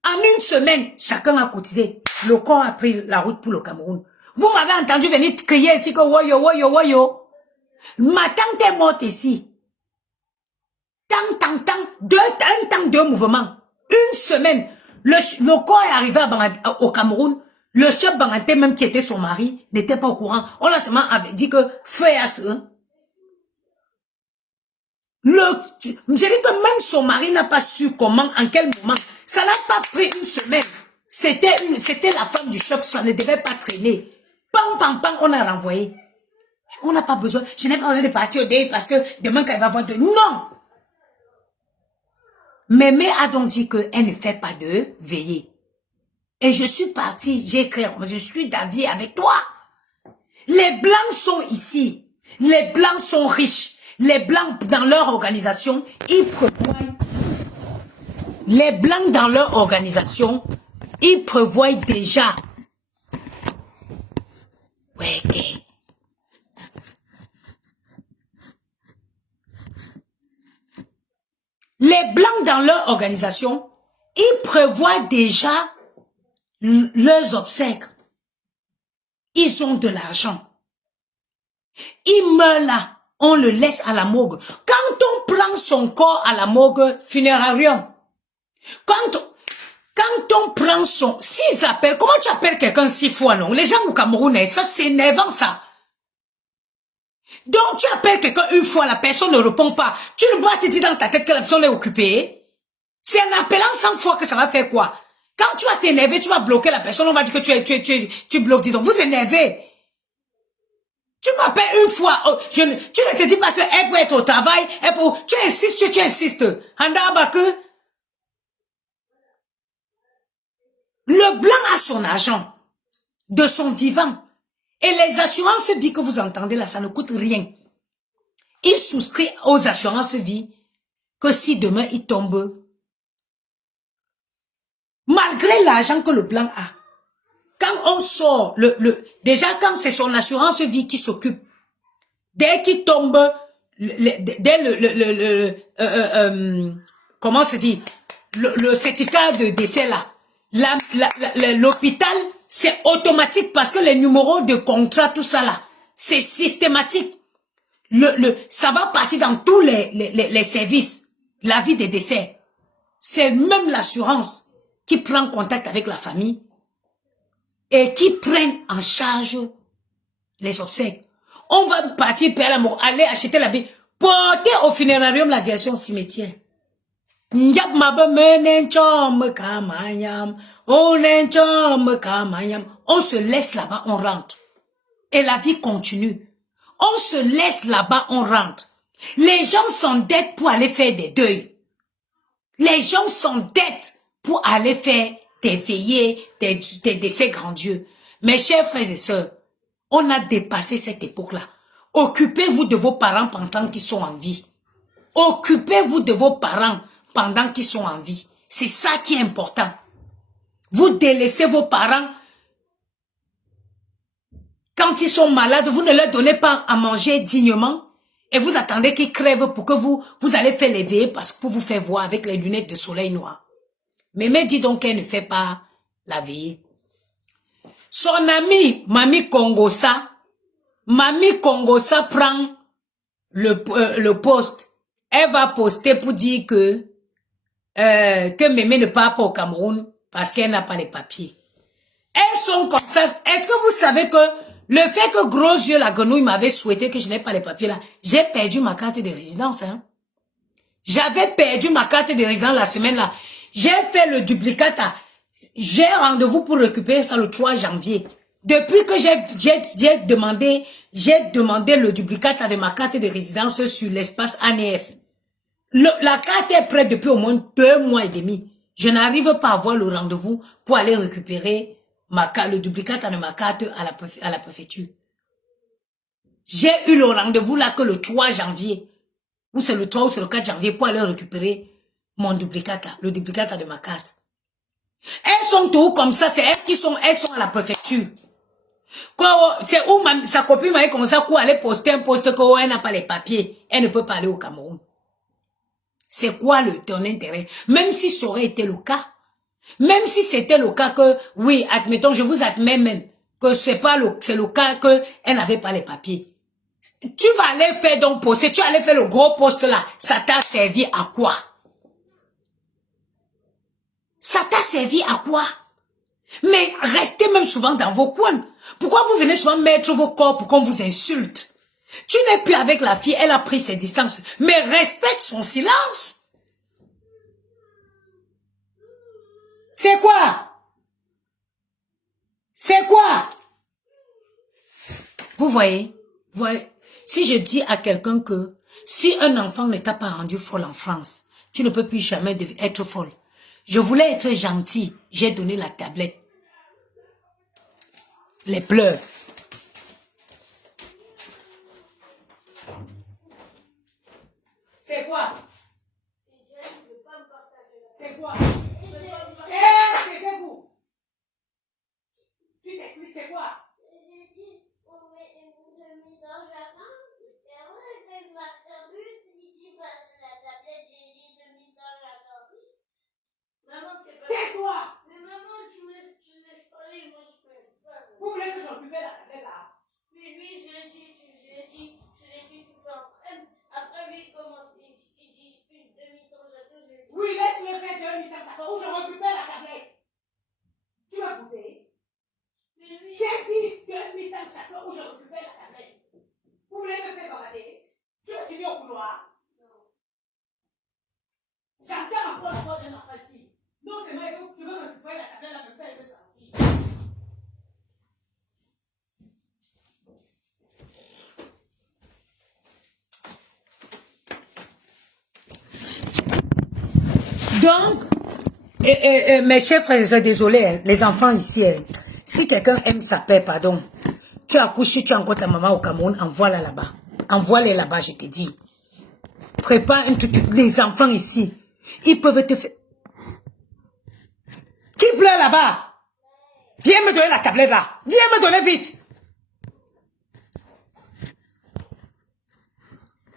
En une semaine, chacun a cotisé. Le corps a pris la route pour le Cameroun. Vous m'avez entendu venir crier ici que woyo, woyo, woyo. Ma tante est morte ici. Un temps, deux mouvements. Une semaine. Le corps est arrivé au Cameroun. Le chef Banganté, même qui était son mari, n'était pas au courant. On a seulement dit que feu à ce. Je dis que même son mari n'a pas su comment, en quel moment. Ça n'a pas pris une semaine. C'était la femme du chef, ça ne devait pas traîner. Pam, pam, pam, on a renvoyé. On n'a pas besoin. Je n'ai pas besoin de partir au deuil parce que demain, quand elle va voir de... Non! Mémé a donc dit qu'elle ne fait pas de veillée. Et je suis partie, j'ai écrit, je suis d'avis avec toi. Les Blancs sont ici. Les Blancs sont riches. Les Blancs, dans leur organisation, ils prévoient... Les Blancs, dans leur organisation, ils prévoient déjà... Ouais, okay. Les Blancs, dans leur organisation, ils prévoient déjà leurs obsèques. Ils ont de l'argent. Il meurt là, on le laisse à la morgue. Quand on prend son corps à la morgue, funérarium, quand on prend son... S'ils appellent, comment tu appelles quelqu'un 6 fois, non? Les gens au Cameroun, ça c'est énervant, ça. Donc tu appelles quelqu'un une fois, la personne ne répond pas. Tu ne dois te dire dans ta tête que la personne est occupée. C'est en appelant 100 fois que ça va faire quoi? Quand tu vas t'énerver, tu vas bloquer la personne, on va dire que tu bloques, dis donc, vous énervez. Tu m'appelles une fois, oh, tu ne te dis pas qu'elle peut être au travail, tu insistes. Le blanc a son argent, de son divan. Et les assurances vie que vous entendez là, ça ne coûte rien. Il souscrit aux assurances vie que si demain il tombe, malgré l'argent que le blanc a, quand on sort, déjà quand c'est son assurance vie qui s'occupe, dès qu'il tombe, comment se dit, le certificat de décès là, l'hôpital, c'est automatique parce que les numéros de contrat, tout ça là, c'est systématique. Ça va partir dans tous les services, la vie des décès. C'est même l'assurance qui prend contact avec la famille et qui prennent en charge les obsèques. On va partir, Père l'amour, aller acheter la vie, porter au funérarium la direction cimetière. On se laisse là-bas, on rentre. Et la vie continue. On se laisse là-bas, on rentre. Les gens s'endettent pour aller faire des deuils. Les gens s'endettent pour aller faire des veillées, des décès grandieux. Mes chers frères et sœurs, on a dépassé cette époque-là. Occupez-vous de vos parents pendant qu'ils sont en vie. Occupez-vous de vos parents pendant qu'ils sont en vie. C'est ça qui est important. Vous délaissez vos parents quand ils sont malades, vous ne leur donnez pas à manger dignement et vous attendez qu'ils crèvent pour que vous allez faire les veillées parce que pour vous faire voir avec les lunettes de soleil noir. Mémé dit donc qu'elle ne fait pas la veillée. Son amie, Mamie Kongosa prend le poste. Elle va poster pour dire que Mémé ne part pas au Cameroun parce qu'elle n'a pas les papiers. Elles sont comme ça. Est-ce que vous savez que le fait que Gros Yeux la grenouille m'avait souhaité que je n'ai pas les papiers là, j'ai perdu ma carte de résidence. Hein? J'avais perdu ma carte de résidence la semaine là. J'ai fait le duplicata. J'ai rendez-vous pour récupérer ça le 3 janvier. Depuis que j'ai demandé le duplicata de ma carte de résidence sur l'espace ANF. La carte est prête depuis au moins 2 mois et demi. Je n'arrive pas à avoir le rendez-vous pour aller récupérer le duplicata de ma carte à la préfecture. J'ai eu le rendez-vous là que le 3 janvier. Ou c'est le 3 ou c'est le 4 janvier pour aller récupérer mon duplicata, le duplicata de ma carte. Elles sont tout comme ça, c'est elles qui sont à la préfecture. C'est où sa copine m'a dit comme ça pour aller poster un poste qu'elle n'a pas les papiers. Elle ne peut pas aller au Cameroun. C'est quoi ton intérêt? Même si ça aurait été le cas. Même si c'était le cas que, oui, admettons, je vous admets même que c'est le cas que elle n'avait pas les papiers. Tu vas aller faire donc poster, tu vas aller faire le gros poste là. Ça t'a servi à quoi? Ça t'a servi à quoi? Mais restez même souvent dans vos coins. Pourquoi vous venez souvent mettre vos corps pour qu'on vous insulte? Tu n'es plus avec la fille, elle a pris ses distances. Mais respecte son silence. C'est quoi? C'est quoi? Vous voyez? Si je dis à quelqu'un que si un enfant ne t'a pas rendu folle en France, tu ne peux plus jamais être folle. Je voulais être gentille, j'ai donné la tablette. Les pleurs. C'est quoi? C'est quoi? Taisez-vous. Tu t'expliques, c'est quoi? J'ai dit, on met une demi dans le jardin. Et après, quand il m'a revu, il dit, bah, la tablette, j'ai dit, demi dans le jardin. Maman, c'est pas. Tais-toi! Mais maman, tu laisses parler, moi, je peux pas. Vous voulez que j'occupais la tablette là? Mais lui, je l'ai dit, tu fais après, lui, il commence, il dit une demi dans le jardin, je l'ai dit. Oui, laisse-le faire 2 minutes d'accord, ou je récupère la tablette. Tu vas couper? Mais lui, J'ai dit 2 minutes chacun où je récupère la tablette. Vous voulez me faire bavader? Tu veux finir au couloir? non. J'entends encore la voix d'un enfant ici. Non, c'est moi, tu veux récupérer la tablette, la me faire me sentir. Donc, mes chers frères et sœurs, désolé, hein, les enfants ici, hein, si quelqu'un aime sa paix, pardon, tu as couché, tu as encore ta maman au Cameroun, envoie-la là-bas. Envoie-les là-bas, je te dis. Prépare un truc, les enfants ici, ils peuvent te faire... Qui pleure là-bas? Viens me donner la tablette là. Viens me donner vite.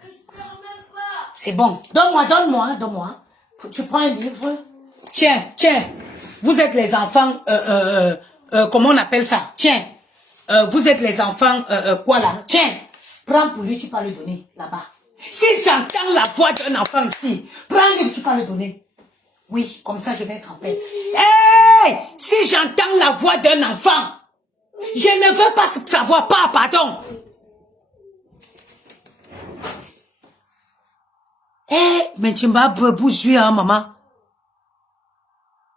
Je pleure même pas. C'est bon. Donne-moi. Tu prends un livre. Tiens. Vous êtes les enfants, comment on appelle ça? Tiens. Vous êtes les enfants, quoi là? Tiens. Prends pour lui, tu peux le donner là-bas. Si j'entends la voix d'un enfant ici, prends un livre, tu peux le donner. Oui, comme ça je vais être en paix. Hey! Si j'entends la voix d'un enfant, je ne veux pas savoir, pas, pardon. Mais tu m'as bougé, hein, maman.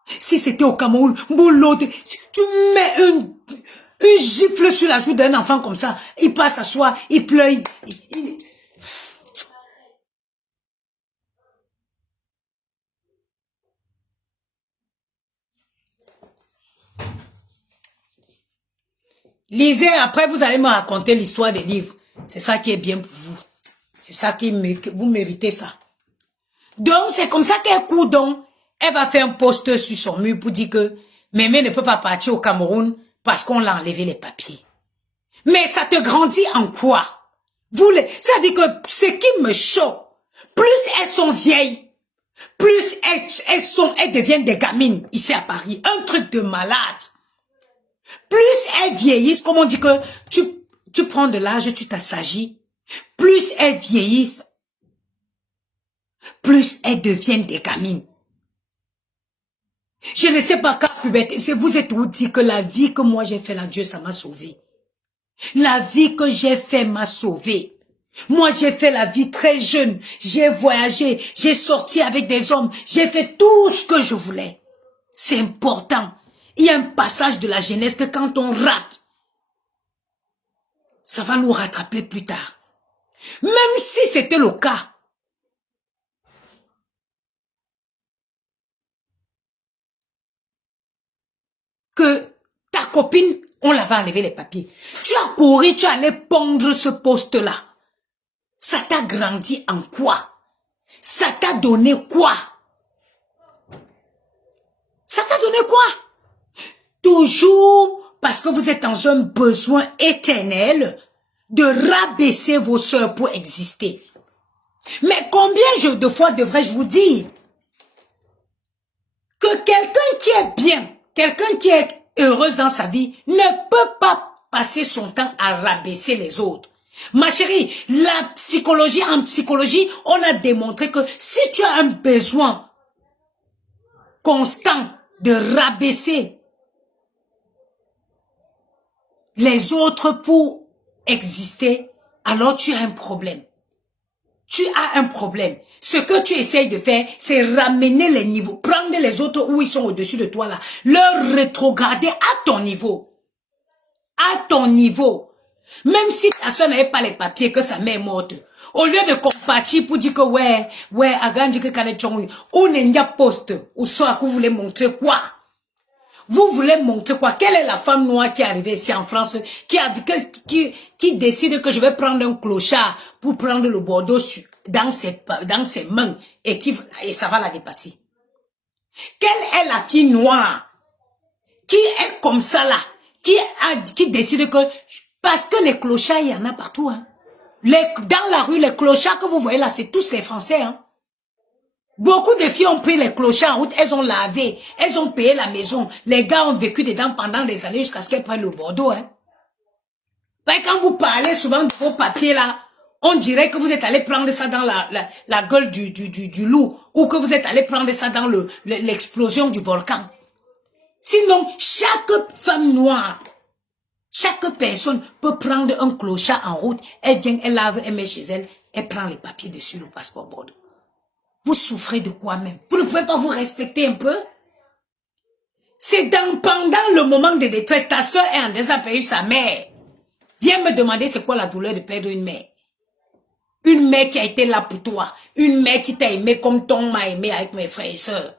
Si c'était au Cameroun, boulot, tu mets une gifle sur la joue d'un enfant comme ça, il passe à soi, il pleure, Lisez, après vous allez me raconter l'histoire des livres. C'est ça qui est bien pour vous. C'est ça qui vous méritez ça. Donc c'est comme ça qu'elle court donc. Elle va faire un post sur son mur pour dire que Mémé ne peut pas partir au Cameroun parce qu'on l'a enlevé les papiers. Mais ça te grandit en quoi? Ça dit que ce qui me choque, plus elles sont vieilles, plus elles deviennent des gamines ici à Paris. Un truc de malade. Plus elles vieillissent, comme on dit que tu prends de l'âge, tu t'assagis. Plus elles vieillissent, plus elles deviennent des gamines. Je ne sais pas quand puberté, vous êtes où dit que la vie que moi j'ai fait là, Dieu, ça m'a sauvé. La vie que j'ai fait m'a sauvé. Moi j'ai fait la vie très jeune, j'ai voyagé, j'ai sorti avec des hommes, j'ai fait tout ce que je voulais. C'est important. Il y a un passage de la jeunesse que quand on rate, ça va nous rattraper plus tard. Même si c'était le cas. Que ta copine, on l'avait enlevé les papiers. Tu as couru, tu allais pondre ce poste-là. Ça t'a grandi en quoi? Ça t'a donné quoi? Ça t'a donné quoi? Toujours parce que vous êtes dans un besoin éternel de rabaisser vos sœurs pour exister. Mais combien de fois devrais-je vous dire que quelqu'un qui est bien, quelqu'un qui est heureuse dans sa vie, ne peut pas passer son temps à rabaisser les autres. Ma chérie, en psychologie, on a démontré que si tu as un besoin constant de rabaisser les autres pour exister, alors tu as un problème. Tu as un problème. Ce que tu essayes de faire, c'est ramener les niveaux, prendre les autres où ils sont au-dessus de toi là, leur rétrograder à ton niveau. À ton niveau. Même si ta soeur n'avait pas les papiers, que sa mère est morte, au lieu de compatir pour dire que ouais, agandi que kanechong, ou n'endia poste, ou soit que vous voulez montrer quoi? Vous voulez montrer quoi? Quelle est la femme noire qui est arrivée ici en France, qui décide que je vais prendre un clochard pour prendre le Bordeaux dans ses mains et ça va la dépasser? Quelle est la fille noire qui est comme ça là, qui décide que, parce que les clochards, il y en a partout, hein. Dans la rue, les clochards que vous voyez là, c'est tous les Français, hein. Beaucoup de filles ont pris les clochards en route, elles ont lavé, elles ont payé la maison. Les gars ont vécu dedans pendant des années jusqu'à ce qu'elles prennent le Bordeaux. Hein. Ben, quand vous parlez souvent de vos papiers là, on dirait que vous êtes allé prendre ça dans la gueule du loup ou que vous êtes allé prendre ça dans l'explosion du volcan. Sinon, chaque femme noire, chaque personne peut prendre un clochard en route, elle vient, elle lave, elle met chez elle, elle prend les papiers dessus, le passeport Bordeaux. Vous souffrez de quoi même? Vous ne pouvez pas vous respecter un peu? C'est pendant le moment de détresse, ta soeur est en désert, a perdu sa mère. Viens me demander c'est quoi la douleur de perdre une mère. Une mère qui a été là pour toi. Une mère qui t'a aimé comme ton m'a aimé avec mes frères et sœurs.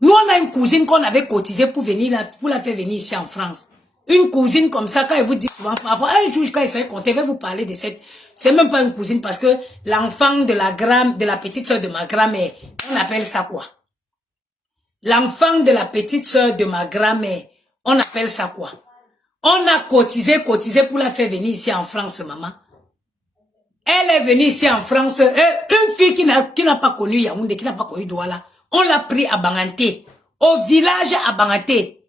Nous, on a une cousine qu'on avait cotisée pour la faire venir ici en France. Une cousine comme ça, quand elle vous dit souvent, un jour, quand elle s'est comptée, elle va vous parler de cette... C'est même pas une cousine parce que l'enfant de la petite soeur de ma grand-mère, on appelle ça quoi? L'enfant de la petite soeur de ma grand-mère, on appelle ça quoi? On a cotisé pour la faire venir ici en France, maman. Elle est venue ici en France, une fille qui n'a pas connu Yaoundé, qui n'a pas connu Douala, on l'a pris à Banganté, au village à Banganté.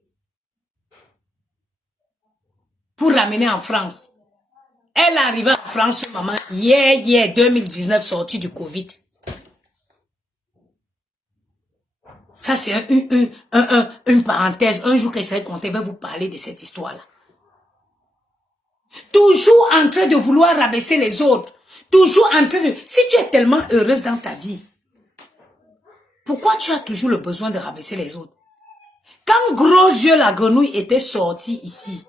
Pour l'amener en France. Elle est arrivée en France, maman, hier, 2019, sortie du Covid. Ça, c'est une parenthèse. Un jour qu'elle serait contée, elle va vous parler de cette histoire-là. Toujours en train de vouloir rabaisser les autres. Toujours en train de... Si tu es tellement heureuse dans ta vie, pourquoi tu as toujours le besoin de rabaisser les autres? Quand Gros Yeux la grenouille était sortie ici,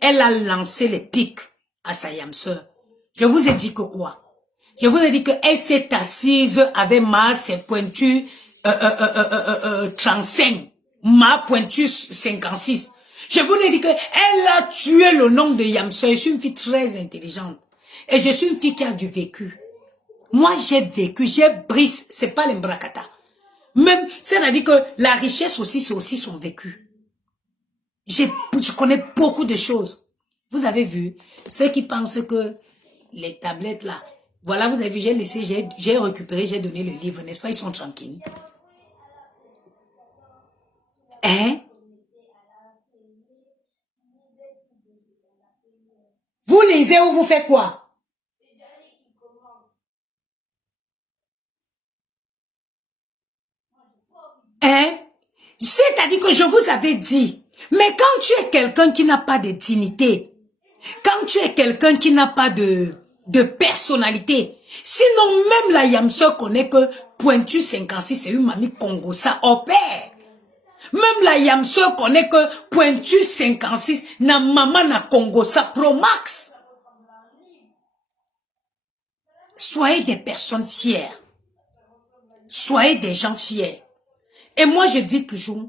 elle a lancé les pics à sa yam-sœur. Je vous ai dit que quoi? Je vous ai dit qu'elle s'est assise avec ma pointue 35, ma pointue 56. Je vous ai dit qu'elle a tué le nom de yam-sœur. Je suis une fille très intelligente. Et je suis une fille qui a du vécu. Moi, j'ai vécu, j'ai brisé, c'est pas l'embrakata. Même, c'est-à-dire que la richesse aussi, c'est aussi son vécu. Je connais beaucoup de choses. Vous avez vu, ceux qui pensent que les tablettes là, voilà, vous avez vu, j'ai laissé, j'ai récupéré, j'ai donné le livre, n'est-ce pas? Ils sont tranquilles. Hein? Vous lisez ou vous faites quoi? Hein? C'est-à-dire que je vous avais dit, mais quand tu es quelqu'un qui n'a pas de dignité, quand tu es quelqu'un qui n'a pas de personnalité, sinon même la yam-sœur connaît que Pointu 56 c'est une mamie Congo, ça opère. Même la yam-sœur connaît que Pointu 56 na maman na Congo, ça Pro Max. Soyez des personnes fières. Soyez des gens fiers. Et moi je dis toujours,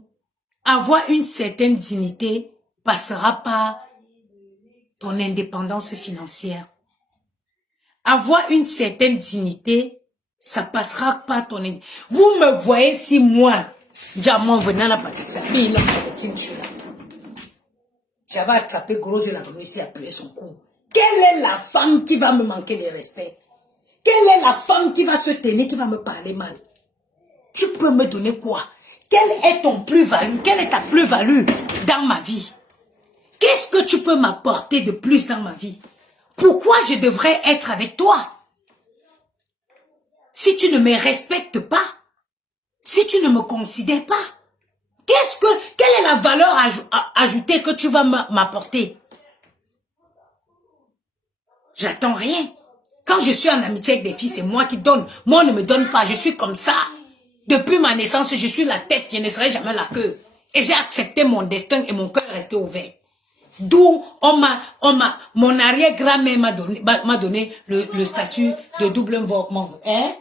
avoir une certaine dignité passera par ton indépendance financière. Avoir une certaine dignité, ça passera par ton indépendance. Vous me voyez si moi, Diamant venant la Patricia. J'avais attrapé Gros et la réussi à appuyer son cou. Quelle est la femme qui va me manquer de respect? Quelle est la femme qui va se tenir, qui va me parler mal? Tu peux me donner quoi? Quelle est ton plus-value? Quelle est ta plus-value dans ma vie? Qu'est-ce que tu peux m'apporter de plus dans ma vie? Pourquoi je devrais être avec toi? Si tu ne me respectes pas, si tu ne me considères pas, quelle est la valeur ajoutée que tu vas m'apporter? J'attends rien. Quand je suis en amitié avec des filles, c'est moi qui donne. Moi, on ne me donne pas. Je suis comme ça. Depuis ma naissance, je suis la tête. Je ne serai jamais la queue. Et j'ai accepté mon destin et mon cœur est resté ouvert. D'où mon arrière-grand-mère m'a donné le statut de double invoquement. Hein?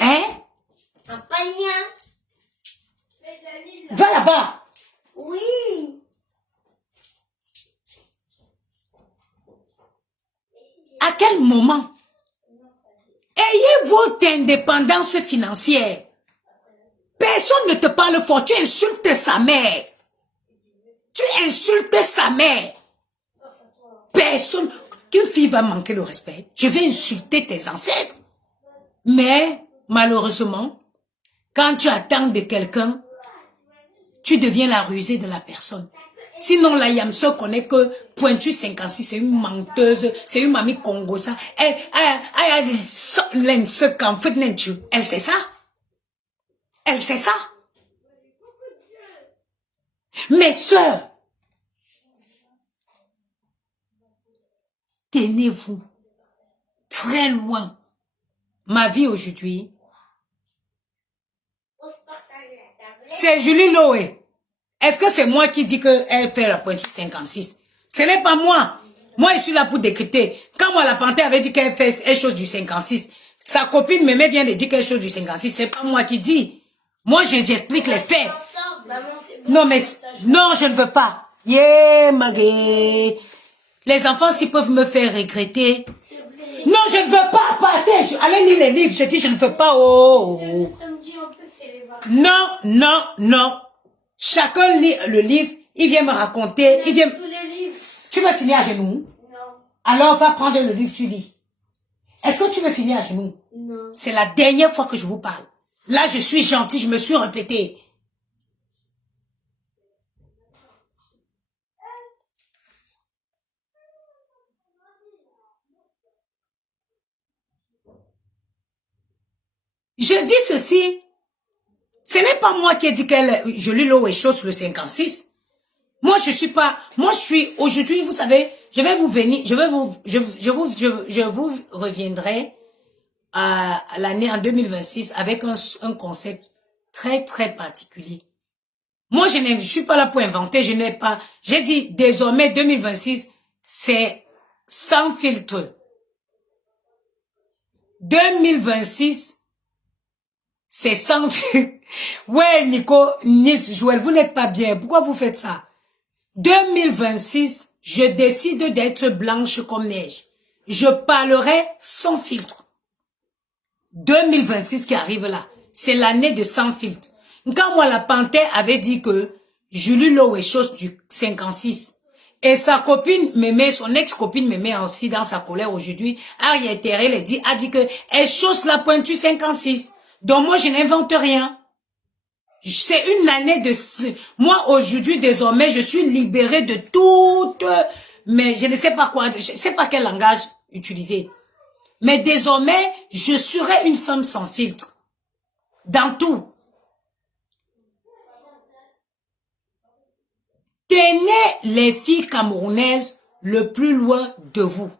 Hein? Va là-bas. Oui. À quel moment? Ayez votre indépendance financière. Personne ne te parle fort. Tu insultes sa mère. Tu insultes sa mère. Personne. Qu'une fille va manquer le respect? Je vais insulter tes ancêtres. Mais, malheureusement, quand tu attends de quelqu'un, tu deviens la rusée de la personne. Sinon, la Yamso connaît que Pointu 56, c'est une menteuse, c'est une mamie congosa. Elle sait ça. Elle sait ça. Mes sœurs, tenez-vous très loin. Ma vie aujourd'hui, c'est Julie Loé. Est-ce que c'est moi qui dis qu'elle fait la pointure 56? Ce n'est pas moi. Moi, je suis là pour décrypter. Quand moi, la panthère avait dit qu'elle fait quelque chose du 56, sa copine Mémé vient de dire quelque chose du 56. C'est pas moi qui dis. Moi, j'explique les faits. Non, mais, non, je ne veux pas. Yeah, Magé. Les enfants, s'ils peuvent me faire regretter. Non, je ne veux pas partir. Allez lire les livres. Je dis, je ne veux pas. Oh. Non, non, non. Chacun lit le livre. Il vient me raconter. Il vient... Tu veux finir à genoux? Non. Alors, va prendre le livre, tu lis. Est-ce que tu veux finir à genoux? Non. C'est la dernière fois que je vous parle. Là, je suis gentille, je me suis répétée. Je dis ceci. Ce n'est pas moi qui ai dit que je lis l'eau et chose sur le 56. Moi, je suis pas, moi, je suis, aujourd'hui, vous savez, je vais vous venir, je vous reviendrai à l'année en 2026 avec un concept très, très particulier. Moi, je suis pas là pour inventer, je n'ai pas, j'ai dit, désormais, 2026, c'est sans filtre. 2026, c'est sans filtre. Ouais, Nico, Nice, Joël, vous n'êtes pas bien. Pourquoi vous faites ça? 2026, je décide d'être blanche comme neige. Je parlerai sans filtre. 2026 qui arrive là, c'est l'année de sans filtre. Quand moi, la panthère avait dit que Julie Lowe est chose du 56, et sa copine Mémé, son ex-copine Mémé aussi dans sa colère aujourd'hui, a réitéré, a dit que elle chausse la pointue 56. Donc moi, je n'invente rien. C'est une année de... Moi, aujourd'hui, désormais, je suis libérée de toute... Mais je ne sais pas quoi... Je ne sais pas quel langage utiliser. Mais désormais, je serai une femme sans filtre. Dans tout. Tenez les filles camerounaises le plus loin de vous.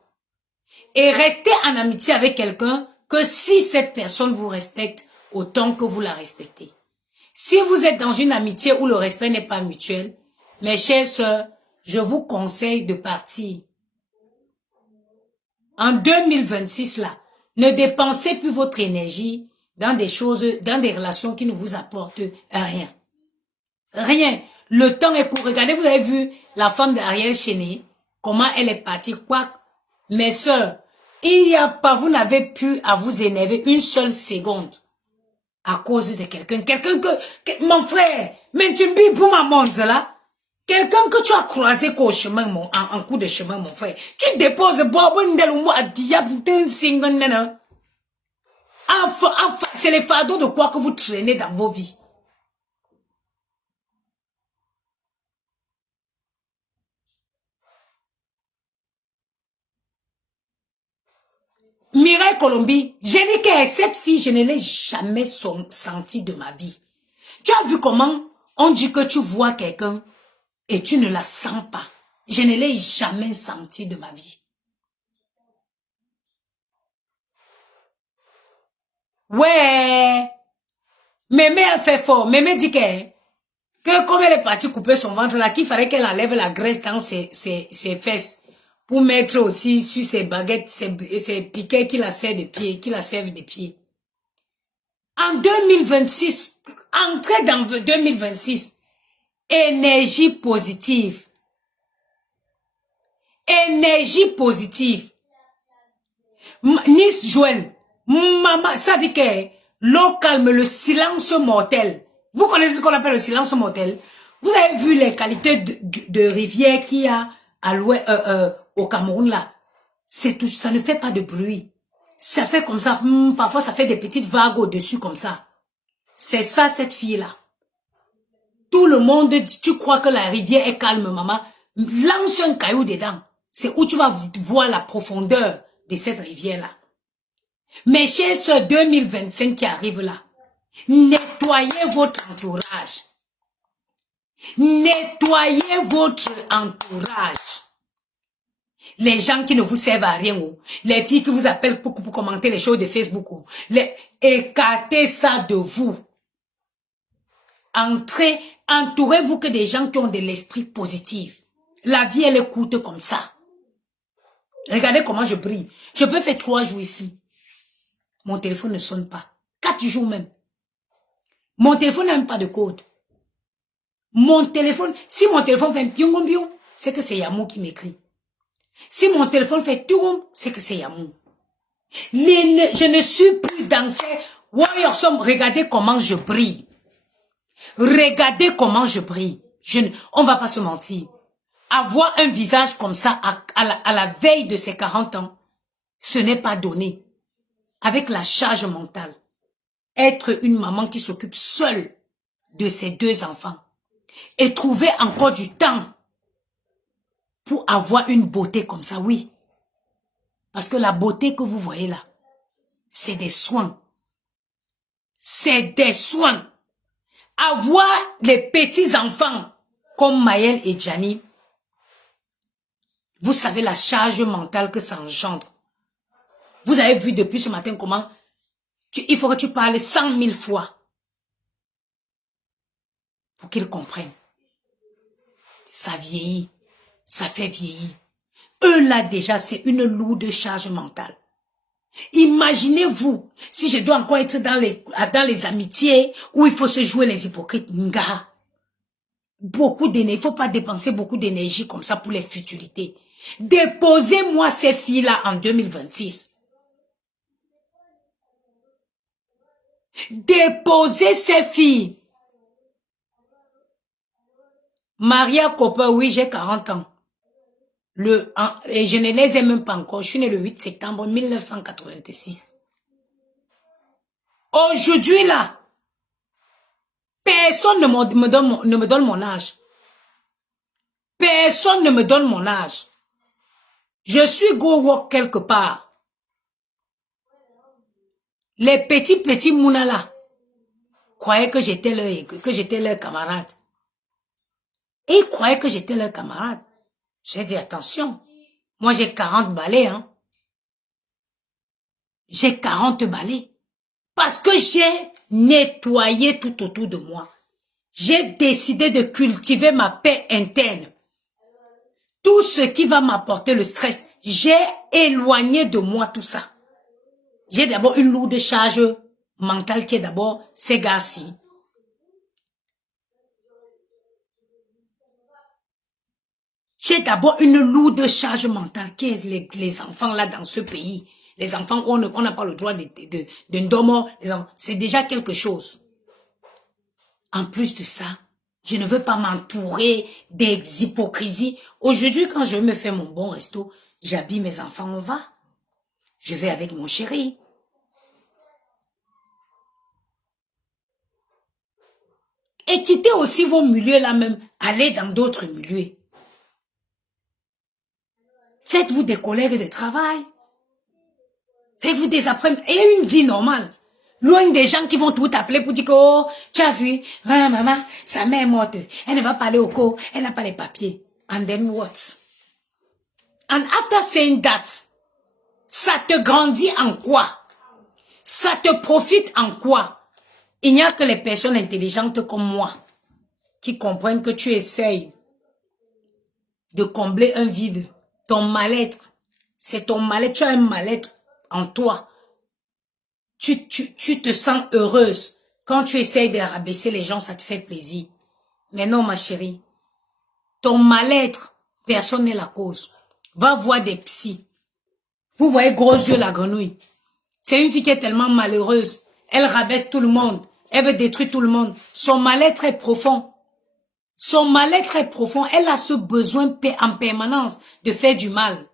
Et restez en amitié avec quelqu'un que si cette personne vous respecte autant que vous la respectez. Si vous êtes dans une amitié où le respect n'est pas mutuel, mes chères sœurs, je vous conseille de partir. En 2026 là, ne dépensez plus votre énergie dans des choses, dans des relations qui ne vous apportent rien. Rien. Le temps est court. Regardez, vous avez vu la femme d'Ariel Chéné, comment elle est partie. Quoi? Mes sœurs, Il n'y a pas, vous n'avez pu à vous énerver une seule seconde à cause de quelqu'un. Quelqu'un mon frère, mais tu me dis pour ma montre là. Quelqu'un que tu as croisé qu'au chemin, en coup de chemin, mon frère. Tu déposes c'est les fardeaux de quoi que vous traînez dans vos vies. Mireille Colombie, je n'ai que cette fille, je ne l'ai jamais sentie de ma vie. Tu as vu comment on dit que tu vois quelqu'un et tu ne la sens pas. Je ne l'ai jamais sentie de ma vie. Ouais. Mémé a fait fort. Mémé dit que comme elle est partie couper son ventre là, qu'il fallait qu'elle enlève la graisse dans ses fesses. Pour mettre aussi sur ses baguettes, ses piquets qui la servent des pieds, qui la servent des pieds. En 2026, entrée dans 2026, énergie positive. Énergie positive. Nice Joël, maman, ça dit que l'eau calme, le silence mortel. Vous connaissez ce qu'on appelle le silence mortel? Vous avez vu les qualités de rivière qu'il y a à l'ouest, au Cameroun là. C'est tout, ça ne fait pas de bruit. Ça fait comme ça, parfois ça fait des petites vagues au-dessus comme ça. C'est ça cette fille-là. Tout le monde dit, tu crois que la rivière est calme, maman? Lance un caillou dedans. C'est où tu vas voir la profondeur de cette rivière-là. Mes chers soeurs, 2025 qui arrive là, nettoyez votre entourage. Nettoyez votre entourage. Les gens qui ne vous servent à rien, les filles qui vous appellent pour commenter les choses de Facebook, écartez ça de vous. Entourez-vous que des gens qui ont de l'esprit positif. La vie, elle est courte comme ça. Regardez comment je brille. Je peux faire 3 jours ici. Mon téléphone ne sonne pas. 4 jours même. Mon téléphone n'a même pas de code. Mon téléphone, si mon téléphone fait pion pion, c'est que c'est Yamou qui m'écrit. Si mon téléphone fait tout, c'est que c'est Yamou. Je ne suis plus dans ces warriors. Regardez comment je brille. Regardez comment je brille. On va pas se mentir. Avoir un visage comme ça à la veille de ses 40 ans, ce n'est pas donné. Avec la charge mentale. Être une maman qui s'occupe seule de ses 2 enfants. Et trouver encore du temps pour avoir une beauté comme ça, oui. Parce que la beauté que vous voyez là, c'est des soins. C'est des soins. Avoir les petits enfants comme Maël et Gianni, vous savez la charge mentale que ça engendre. Vous avez vu depuis ce matin comment il faut que tu parles 100 000 fois pour qu'ils comprennent. Ça vieillit, ça fait vieillir. Eux là déjà, c'est une lourde charge mentale. Imaginez-vous, si je dois encore être dans les amitiés où il faut se jouer les hypocrites. Nga. Beaucoup d'énergie, il ne faut pas dépenser beaucoup d'énergie comme ça pour les futilités. Déposez-moi ces filles-là en 2026. Déposez ces filles. Maria Copper, oui, j'ai 40 ans. Et je ne les ai même pas encore. Je suis née le 8 septembre 1986. Aujourd'hui, là, personne ne me donne mon âge. Personne ne me donne mon âge. Je suis go walk quelque part. Les petits mouna là croyaient que j'étais leur camarade. Et ils croyaient que j'étais leur camarade. J'ai dit attention. Moi j'ai 40 balais, hein. J'ai 40 balais. Parce que j'ai nettoyé tout autour de moi. J'ai décidé de cultiver ma paix interne. Tout ce qui va m'apporter le stress, j'ai éloigné de moi tout ça. J'ai d'abord une lourde charge mentale qui est d'abord ces gars-ci. J'ai d'abord une lourde charge mentale qui est les enfants là dans ce pays. Les enfants, on n'a pas le droit de dormir. C'est déjà quelque chose. En plus de ça, je ne veux pas m'entourer des hypocrisies. Aujourd'hui, quand je me fais mon bon resto, j'habille mes enfants, on va. Je vais avec mon chéri. Et quittez aussi vos milieux là même. Allez dans d'autres milieux. Faites-vous des collègues de travail. Faites-vous des apprenants. Et une vie normale. Loin des gens qui vont tout appeler pour dire que, oh, tu as vu, ah, maman, sa mère est morte. Elle ne va pas aller au cours. Elle n'a pas les papiers. And then what? And after saying that, ça te grandit en quoi? Ça te profite en quoi? Il n'y a que les personnes intelligentes comme moi qui comprennent que tu essayes de combler un vide. Ton mal-être, c'est ton mal-être. Tu as un mal-être en toi. Tu te sens heureuse. Quand tu essayes de rabaisser les gens, ça te fait plaisir. Mais non, ma chérie. Ton mal-être, personne n'est la cause. Va voir des psys. Vous voyez gros yeux la grenouille. C'est une fille qui est tellement malheureuse. Elle rabaisse tout le monde. Elle veut détruire tout le monde. Son mal-être est profond. Son mal-être est profond. Elle a ce besoin en permanence de faire du mal.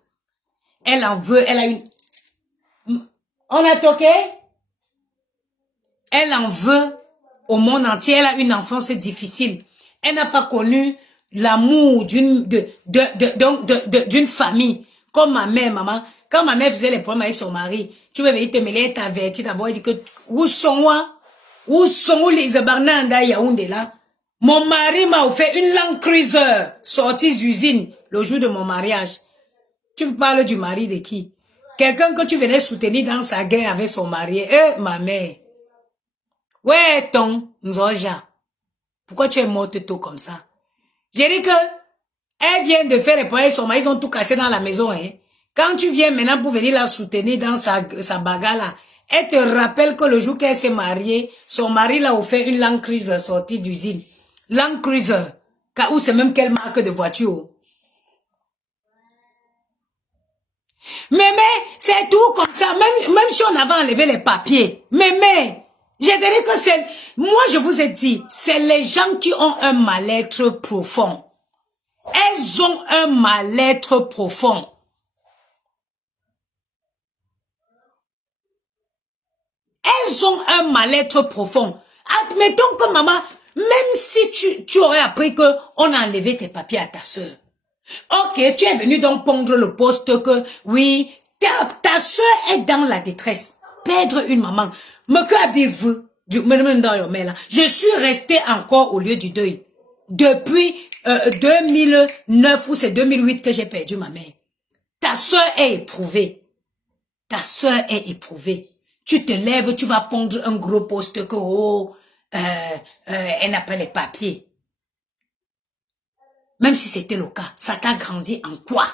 Elle en veut. Elle a une... On a toqué? Elle en veut au monde entier. Elle a une enfance difficile. Elle n'a pas connu l'amour d'une famille. Comme ma mère, maman. Quand ma mère faisait les problèmes avec son mari, tu veux venir te mêler, elle t'avertit d'abord. Elle dit que, où sont les Barnanda Yaoundé là? Mon mari m'a offert une Land Cruiser sortie d'usine le jour de mon mariage. Tu parles du mari de qui? Quelqu'un que tu venais soutenir dans sa guerre avec son mari. Ma mère. Ouais, Nzoja. Pourquoi tu es morte tôt comme ça? J'ai dit que elle vient de faire les problèmes, son mari, ils ont tout cassé dans la maison. Hein. Quand tu viens maintenant pour venir la soutenir dans sa bagarre là, elle te rappelle que le jour qu'elle s'est mariée, son mari l'a offert une Land Cruiser sortie d'usine. Land Cruiser. Ou c'est même quelle marque de voiture? Mais c'est tout comme ça. Même si on avait enlevé les papiers. Mais, j'ai dit que c'est... Moi, je vous ai dit, c'est les gens qui ont un mal-être profond. Elles ont un mal-être profond. Elles ont un mal-être profond. Admettons que maman, même si tu aurais appris que on a enlevé tes papiers à ta soeur. Ok, tu es venu donc pondre le poste que, oui, ta soeur est dans la détresse. Perdre une maman. Mais que avez-vous? Je suis restée encore au lieu du deuil. Depuis 2009 ou c'est 2008 que j'ai perdu ma mère. Ta soeur est éprouvée. Ta soeur est éprouvée. Tu te lèves, tu vas pondre un gros poste que, oh, elle n'a pas les papiers. Même si c'était le cas, ça t'a grandi en quoi?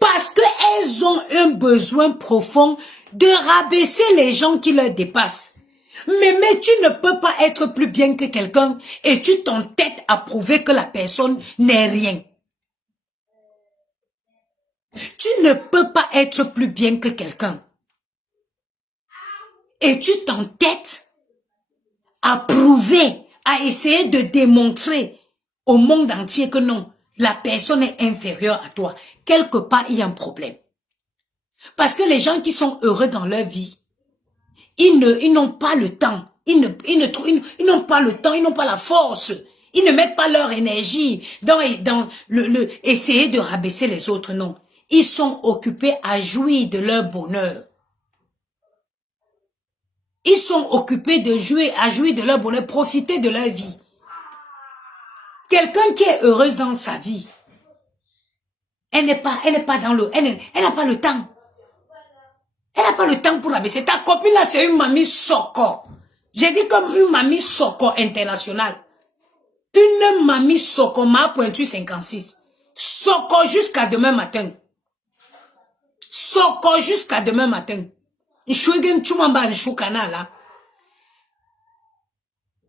Parce qu'elles ont un besoin profond de rabaisser les gens qui leur dépassent. Mais tu ne peux pas être plus bien que quelqu'un et tu t'entêtes à prouver que la personne n'est rien. Tu ne peux pas être plus bien que quelqu'un. Et tu t'entêtes à prouver, à essayer de démontrer au monde entier que non, la personne est inférieure à toi. Quelque part, il y a un problème. Parce que les gens qui sont heureux dans leur vie, ils n'ont pas le temps. Ils n'ont pas le temps, ils n'ont pas la force. Ils ne mettent pas leur énergie dans essayer de rabaisser les autres, non. Ils sont occupés à jouir de leur bonheur. Ils sont occupés à jouir de leur bonheur, profiter de leur vie. Quelqu'un qui est heureuse dans sa vie, elle n'est pas dans le, elle n'a pas le temps. Elle n'a pas le temps pour rabaisser. Ta copine là, c'est une mamie Soko. J'ai dit comme une mamie Soko internationale. Une mamie Soko, ma pointu 56. Soko jusqu'à demain matin. Soko jusqu'à demain matin.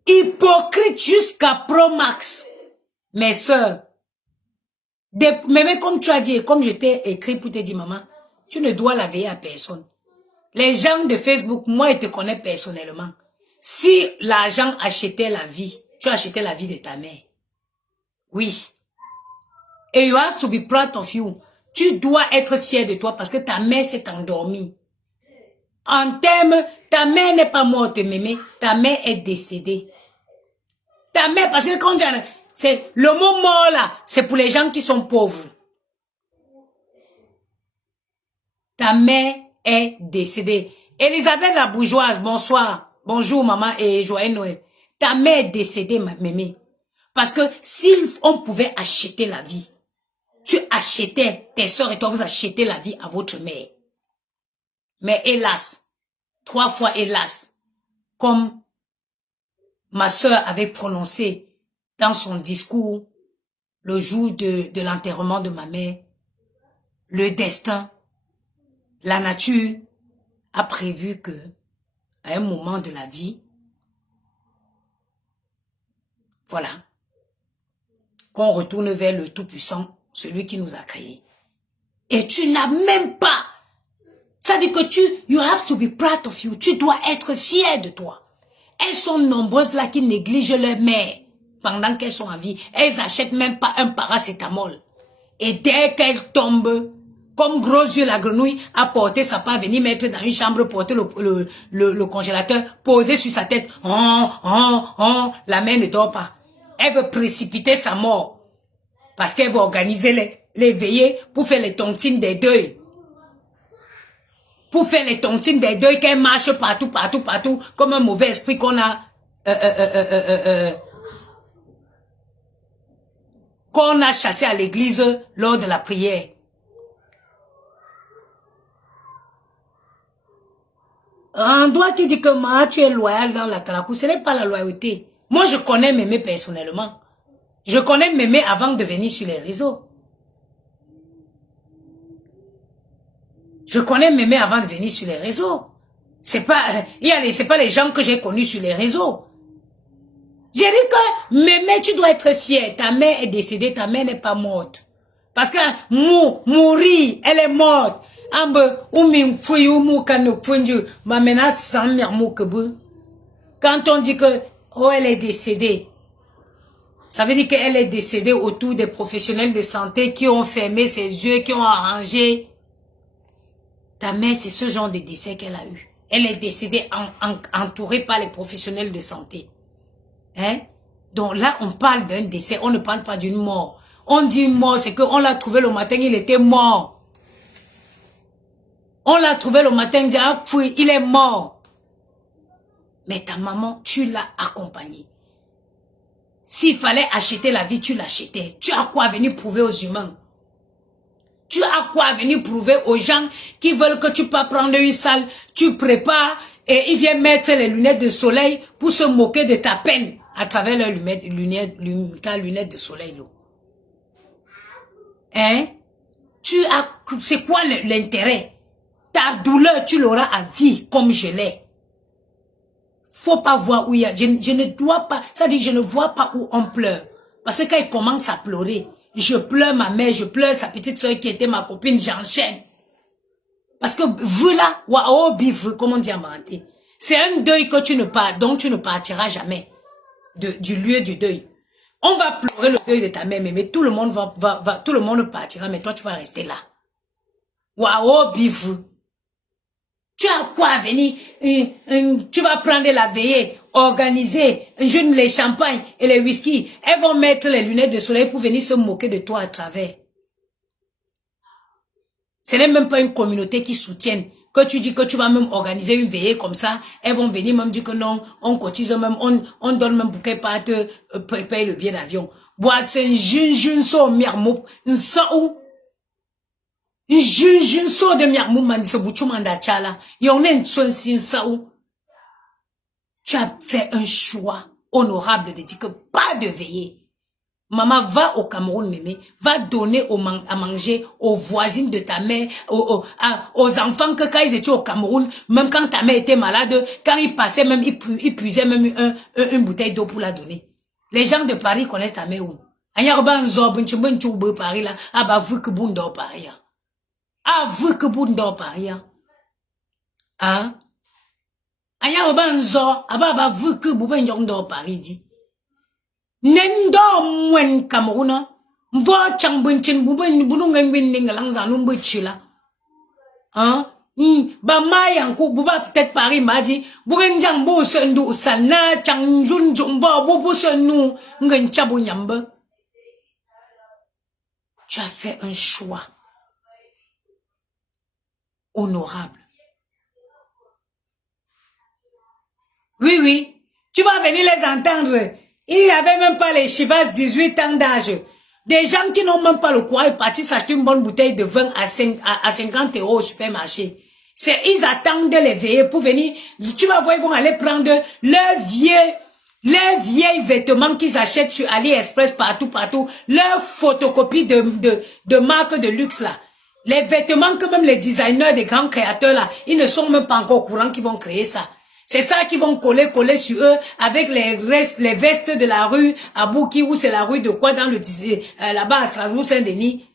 Hypocrite jusqu'à Pro Max. Mes sœurs, Même comme tu as dit, comme je t'ai écrit pour te dire, maman, tu ne dois la veiller à personne. Les gens de Facebook, moi, ils te connaissent personnellement. Si l'argent achetait la vie, tu achetais la vie de ta mère. Oui. Et you have to be proud of you. Tu dois être fier de toi parce que ta mère s'est endormie. En termes, ta mère n'est pas morte, mémé. Ta mère est décédée. Ta mère, parce que quand c'est le mot mort là, c'est pour les gens qui sont pauvres. Ta mère est décédée. Elisabeth la bourgeoise, bonsoir. Bonjour maman et joyeux Noël. Ta mère est décédée, ma mémé. Parce que si on pouvait acheter la vie, tu achetais, tes soeurs et toi, vous achetez la vie à votre mère. Mais hélas, 3 fois hélas, comme ma soeur avait prononcé dans son discours le jour de l'enterrement de ma mère, le destin, la nature a prévu que, à un moment de la vie, voilà, qu'on retourne vers le Tout-Puissant, celui qui nous a créés. Et tu n'as même pas, ça dit que you have to be proud of you, tu dois être fier de toi. Elles sont nombreuses là qui négligent leur mère pendant qu'elles sont en vie. Elles achètent même pas un paracétamol. Et dès qu'elles tombent, comme gros yeux la grenouille a porté sa part, venir mettre dans une chambre, porter le congélateur, poser sur sa tête, la mère ne dort pas. Elle veut précipiter sa mort. Parce qu'elle veut organiser les veillées pour faire les tontines des deuils. Pour faire les tontines des deuils, qu'elle marche partout, comme un mauvais esprit qu'on a, chassé à l'église lors de la prière. Randois qui dit que tu es loyal dans la Kalakou, ce n'est pas la loyauté. Moi, je connais Mémé personnellement. Je connais Mémé avant de venir sur les réseaux. Je connais Mémé avant de venir sur les réseaux. C'est pas les gens que j'ai connus sur les réseaux. J'ai dit que Mémé, tu dois être fière. Ta mère est décédée, ta mère n'est pas morte. Parce que mourir, elle est morte. Quand on dit que elle est décédée, ça veut dire qu'elle est décédée autour des professionnels de santé qui ont fermé ses yeux, qui ont arrangé. Ta mère, c'est ce genre de décès qu'elle a eu. Elle est décédée entourée par les professionnels de santé. Hein? Donc là, on parle d'un décès, on ne parle pas d'une mort. On dit mort, c'est qu'on l'a trouvé le matin, il était mort. On l'a trouvé le matin, il dit, ah, puis, il est mort. Mais ta maman, tu l'as accompagnée. S'il fallait acheter la vie, tu l'achetais. Tu as quoi venir prouver aux humains? Tu as quoi venir prouver aux gens qui veulent que tu peux prendre une salle, tu prépares et ils viennent mettre les lunettes de soleil pour se moquer de ta peine à travers leurs lunettes de soleil. Là. Hein? C'est quoi l'intérêt? Ta douleur, tu l'auras à vie comme je l'ai. Faut pas voir où il y a. Je ne dois pas, ça dit je ne vois pas où on pleure. Parce que quand il commence à pleurer, je pleure ma mère, je pleure sa petite soeur qui était ma copine, j'enchaîne. Parce que voilà, comme on dit en Maranté, c'est un deuil que dont tu ne partiras jamais du lieu du deuil. On va pleurer le deuil de ta mère, mais tout le monde tout le monde partira, mais toi tu vas rester là. Tu as quoi venir? Tu vas prendre la veillée, organiser, jeune les champagnes et les whisky. Elles vont mettre les lunettes de soleil pour venir se moquer de toi à travers. Ce n'est même pas une communauté qui soutienne. Que tu dis que tu vas même organiser une veillée comme ça, elles vont venir même dire que non, on cotise même, on donne même pour qu'elles partent payer le billet d'avion. Bois, c'est un jeune so miarmou, un sao. Je so de miarmou mandiso bouchumanda chala. Yonen son sin sao. Tu as fait un choix honorable de dire que pas de veillée. Maman, va au Cameroun, mémé, va donner à manger aux voisines de ta mère, aux enfants que quand ils étaient au Cameroun, même quand ta mère était malade, quand ils passaient même, ils puisaient même une bouteille d'eau pour la donner. Les gens de Paris connaissent ta mère où? Ayarban zob nchimbenchu Paris là. Ah bah vu que Bundo Paris. Ah vu que Bundo Paris. Hein? Ayarban zo. Ah bah vu que Buben Yondo Paris dit. Nendo mwen Cameroun. Mvo changbenchin Buben Bunungen Winding Langzanum Chila. Hein? Ba mayanku buba peut-être Paris m'a dit buben jambo sendu sana changjun jumba bubu senu ngen chabu nyamba. Tu as fait un choix honorable. Oui, oui. Tu vas venir les entendre. Il n'y avait même pas les chivas 18 ans d'âge. Des gens qui n'ont même pas le courage de partir s'acheter une bonne bouteille de vin à 50 € au supermarché. Ils attendent de les veiller pour venir. Tu vas voir, ils vont aller prendre leurs vieilles vêtements qu'ils achètent sur AliExpress partout. Leurs photocopies de marques de luxe là. Les vêtements que même les designers, des grands créateurs là, ils ne sont même pas encore au courant qu'ils vont créer ça. C'est ça qu'ils vont coller sur eux avec les vestes de la rue à Bouki ou c'est la rue de quoi dans le là-bas à Strasbourg Saint-Denis.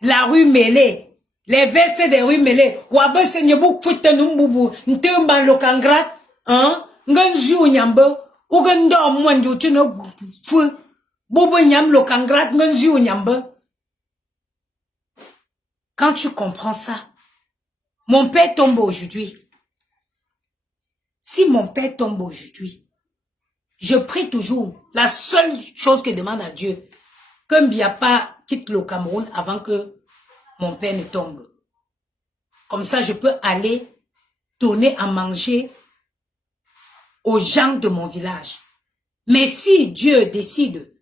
La rue mêlée. Les vestes des rues mêlées. Wabe senyebou foutte numbubu. Ntemba lokangrat. Hein? Ngenzu nyambe. Ugendo mwanju chino fou. Bobo nyam lokangrat ngenzu nyambe. Quand tu comprends ça, mon père tombe aujourd'hui. Si mon père tombe aujourd'hui, je prie toujours, la seule chose que je demande à Dieu, que Mbiapa quitte le Cameroun avant que mon père ne tombe. Comme ça, je peux aller donner à manger aux gens de mon village. Mais si Dieu décide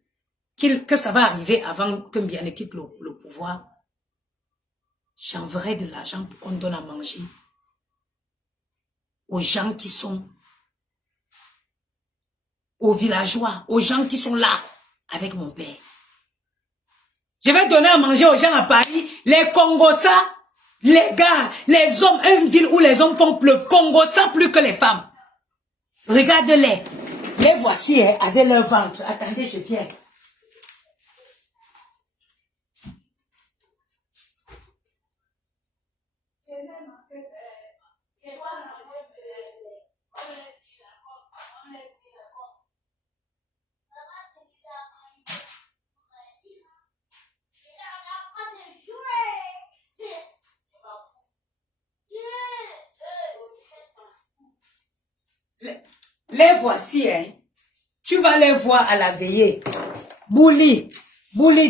que ça va arriver avant que Mbia ne quitte le pouvoir, j'enverrai de l'argent pour qu'on donne à manger aux gens qui sont, aux villageois, aux gens qui sont là avec mon père. Je vais donner à manger aux gens à Paris, les Congossas, les gars, les hommes, une ville où les hommes font plus Congossas plus que les femmes. Regardez-les. Les voici hein, avec leur ventre. Attendez, je viens. Les voici, hein. Tu vas les voir à la veillée. Bouli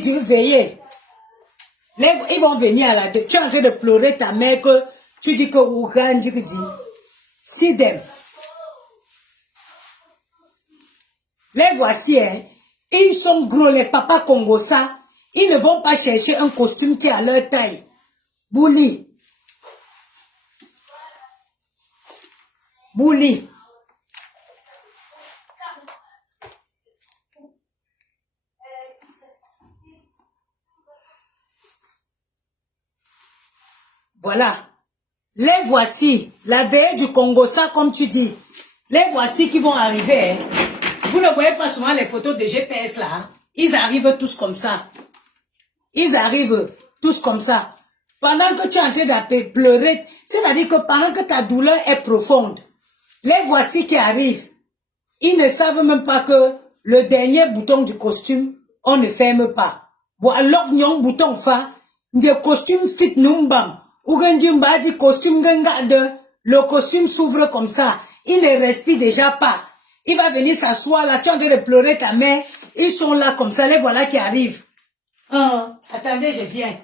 dit veillée. Ils vont venir à la... Tu es en train de pleurer ta mère que tu dis que Ougan dit. Sidem. Les voici, hein. Ils sont gros, les papas Congossas. Ils ne vont pas chercher un costume qui est à leur taille. Bouli. Voilà. Les voici. La veille du Congo, ça comme tu dis. Les voici qui vont arriver. Hein. Vous ne voyez pas souvent les photos de GPS là. Hein. Ils arrivent tous comme ça. Pendant que tu es en train de pleurer, c'est-à-dire que pendant que ta douleur est profonde, les voici qui arrivent. Ils ne savent même pas que le dernier bouton du costume, on ne ferme pas. Bon, alors, nyon bouton fa, le costume fit numbam. Ou gandjumba dit costume gangade, le costume s'ouvre comme ça. Il ne respire déjà pas. Il va venir s'asseoir là, tu es en train de pleurer ta mère. Ils sont là comme ça, les voilà qui arrivent. Attendez, je viens.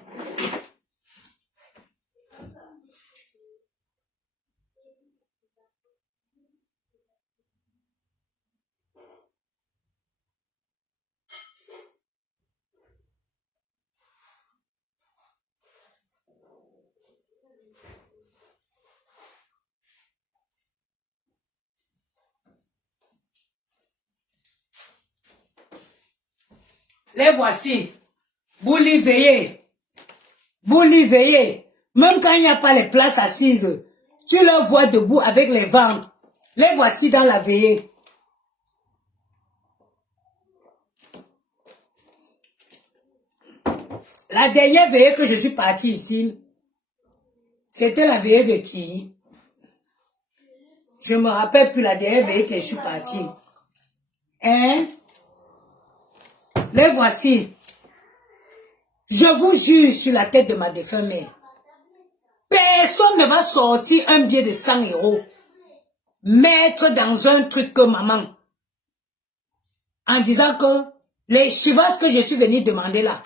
Les voici. Bouli veillez. Même quand il n'y a pas les places assises, tu leur vois debout avec les ventres. Les voici dans la veillée. La dernière veillée que je suis partie ici, c'était la veillée de qui? Je me rappelle plus la dernière veillée que je suis partie. Hein? Les voici. Je vous jure sur la tête de ma défunte mère. Personne ne va sortir un billet de 100 euros. Mettre dans un truc que maman. En disant que les chivas que je suis venue demander là,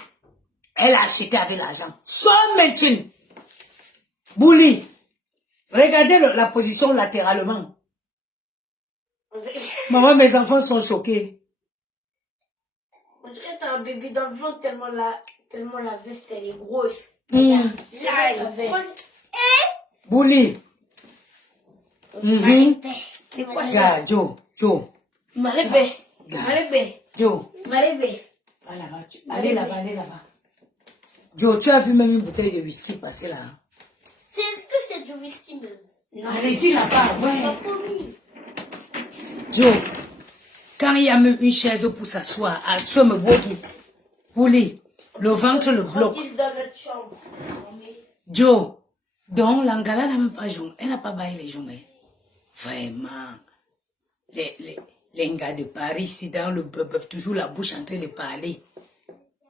elle a acheté avec l'argent. Sans maintenant. Bouli. Regardez la position latéralement. Maman, mes enfants sont choqués. On dirait que t'as un bébé dans le ventre tellement la veste elle est grosse. Mm. Là, la veste. Bouli. C'est quoi ça? Regarde, Joe. Malébé. Regarde. Malébé. Joe. Malébé. Va là-bas. Allez là-bas. Joe, tu as vu même une bouteille de whisky passer là. Hein? Est-ce que c'est du whisky même? Non. Allez-y là-bas, ouais. Pas promis. Joe, quand il y a même une chaise pour s'asseoir, je me vois Bouli, le ventre le bloque. Tranquille dans notre chambre. Joe, donc l'Angala n'a même pas joué. Elle n'a pas baillé les journées. Vraiment. Les gars de Paris, ici dans le bub, toujours la bouche en train de parler.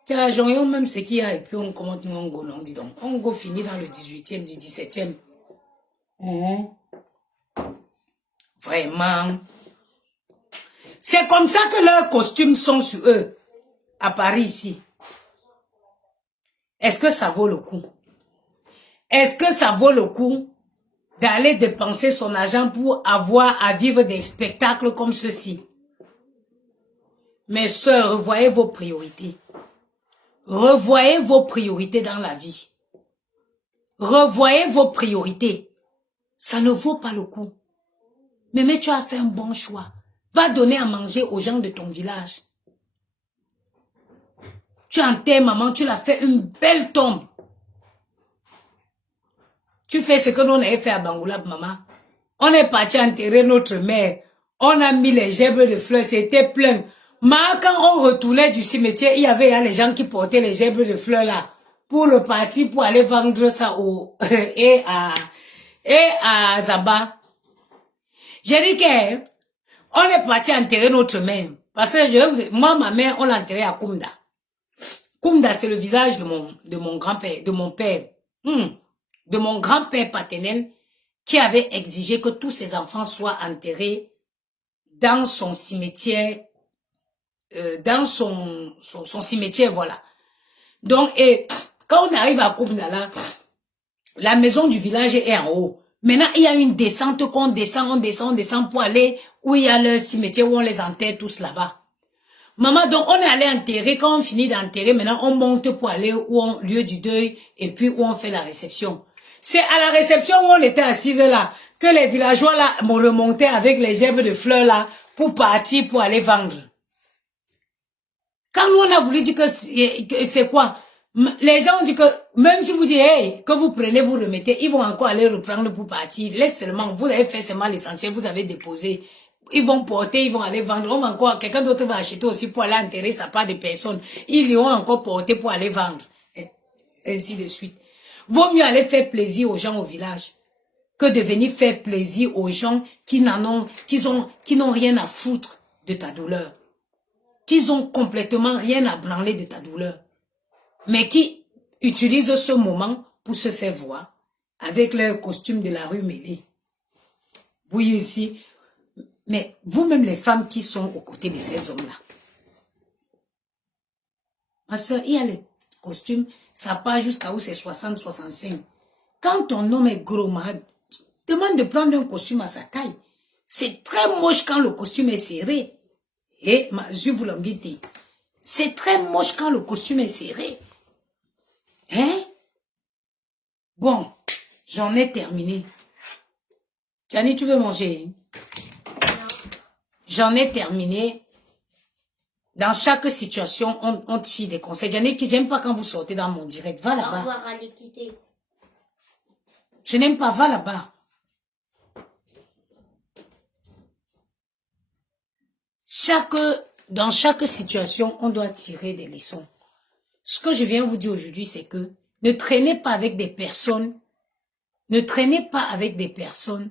Tiens, j'en même ce qu'il y a et puis on commente nous on go, non, dis donc. On go finit dans le 18e, du 17e. Vraiment. C'est comme ça que leurs costumes sont sur eux. À Paris ici. Est-ce que ça vaut le coup? Est-ce que ça vaut le coup d'aller dépenser son argent pour avoir à vivre des spectacles comme ceci? Mes sœurs, revoyez vos priorités. Revoyez vos priorités dans la vie. Revoyez vos priorités. Ça ne vaut pas le coup. Mais tu as fait un bon choix. Va donner à manger aux gens de ton village. Tu enterres maman, tu l'as fait une belle tombe. Tu fais ce que nous on avait fait à Bangoulab, maman. On est parti enterrer notre mère. On a mis les gerbes de fleurs, c'était plein. Mais quand on retournait du cimetière, il y avait les gens qui portaient les gerbes de fleurs là. Pour le parti, pour aller vendre ça et à Zamba. J'ai dit que on est parti enterrer notre mère. Parce que moi, ma mère, on l'a enterrée à Koumda. Koumda, c'est le visage de mon grand-père, de mon père. De mon grand-père paternel qui avait exigé que tous ses enfants soient enterrés dans son cimetière, dans son cimetière, voilà. Donc, et quand on arrive à Koumdala, la maison du village est en haut. Maintenant, il y a une descente qu'on descend, on descend pour aller où il y a le cimetière où on les enterre tous là-bas. Maman, donc on est allé enterrer, quand on finit d'enterrer, maintenant on monte pour aller au lieu du deuil et puis où on fait la réception. C'est à la réception où on était assises là, que les villageois là m'ont remonté avec les gerbes de fleurs là, pour partir, pour aller vendre. Quand nous on a voulu dire que c'est quoi? Les gens ont dit que, même si vous dites, hey, que vous prenez, vous remettez, ils vont encore aller reprendre pour partir. Laisse seulement, vous avez fait seulement l'essentiel, vous avez déposé. Ils vont porter, ils vont aller vendre. On va encore, quelqu'un d'autre va acheter aussi pour aller enterrer sa part de personnes. Ils y ont encore porté pour aller vendre. Et ainsi de suite. Vaut mieux aller faire plaisir aux gens au village que de venir faire plaisir aux gens qui n'ont rien à foutre de ta douleur. Qu'ils ont complètement rien à branler de ta douleur. Mais qui utilisent ce moment pour se faire voir avec leur costume de la rue mêlée. Oui aussi. Mais vous-même les femmes qui sont aux côtés de ces hommes-là. Ma soeur, il y a les costumes, ça part jusqu'à où c'est 60, 65. Quand ton homme est gros malade, demande de prendre un costume à sa taille. C'est très moche quand le costume est serré. Et je vous l'ai dit. C'est très moche quand le costume est serré. Hein? Bon, j'en ai terminé. Gianni, tu veux manger? Non. J'en ai terminé. Dans chaque situation, on tire des conseils. Gianni, j'aime pas quand vous sortez dans mon direct. Va là-bas. Au revoir, allez quitter. Je n'aime pas, va là-bas. Dans chaque situation, on doit tirer des leçons. Ce que je viens vous dire aujourd'hui, c'est que ne traînez pas avec des personnes, ne traînez pas avec des personnes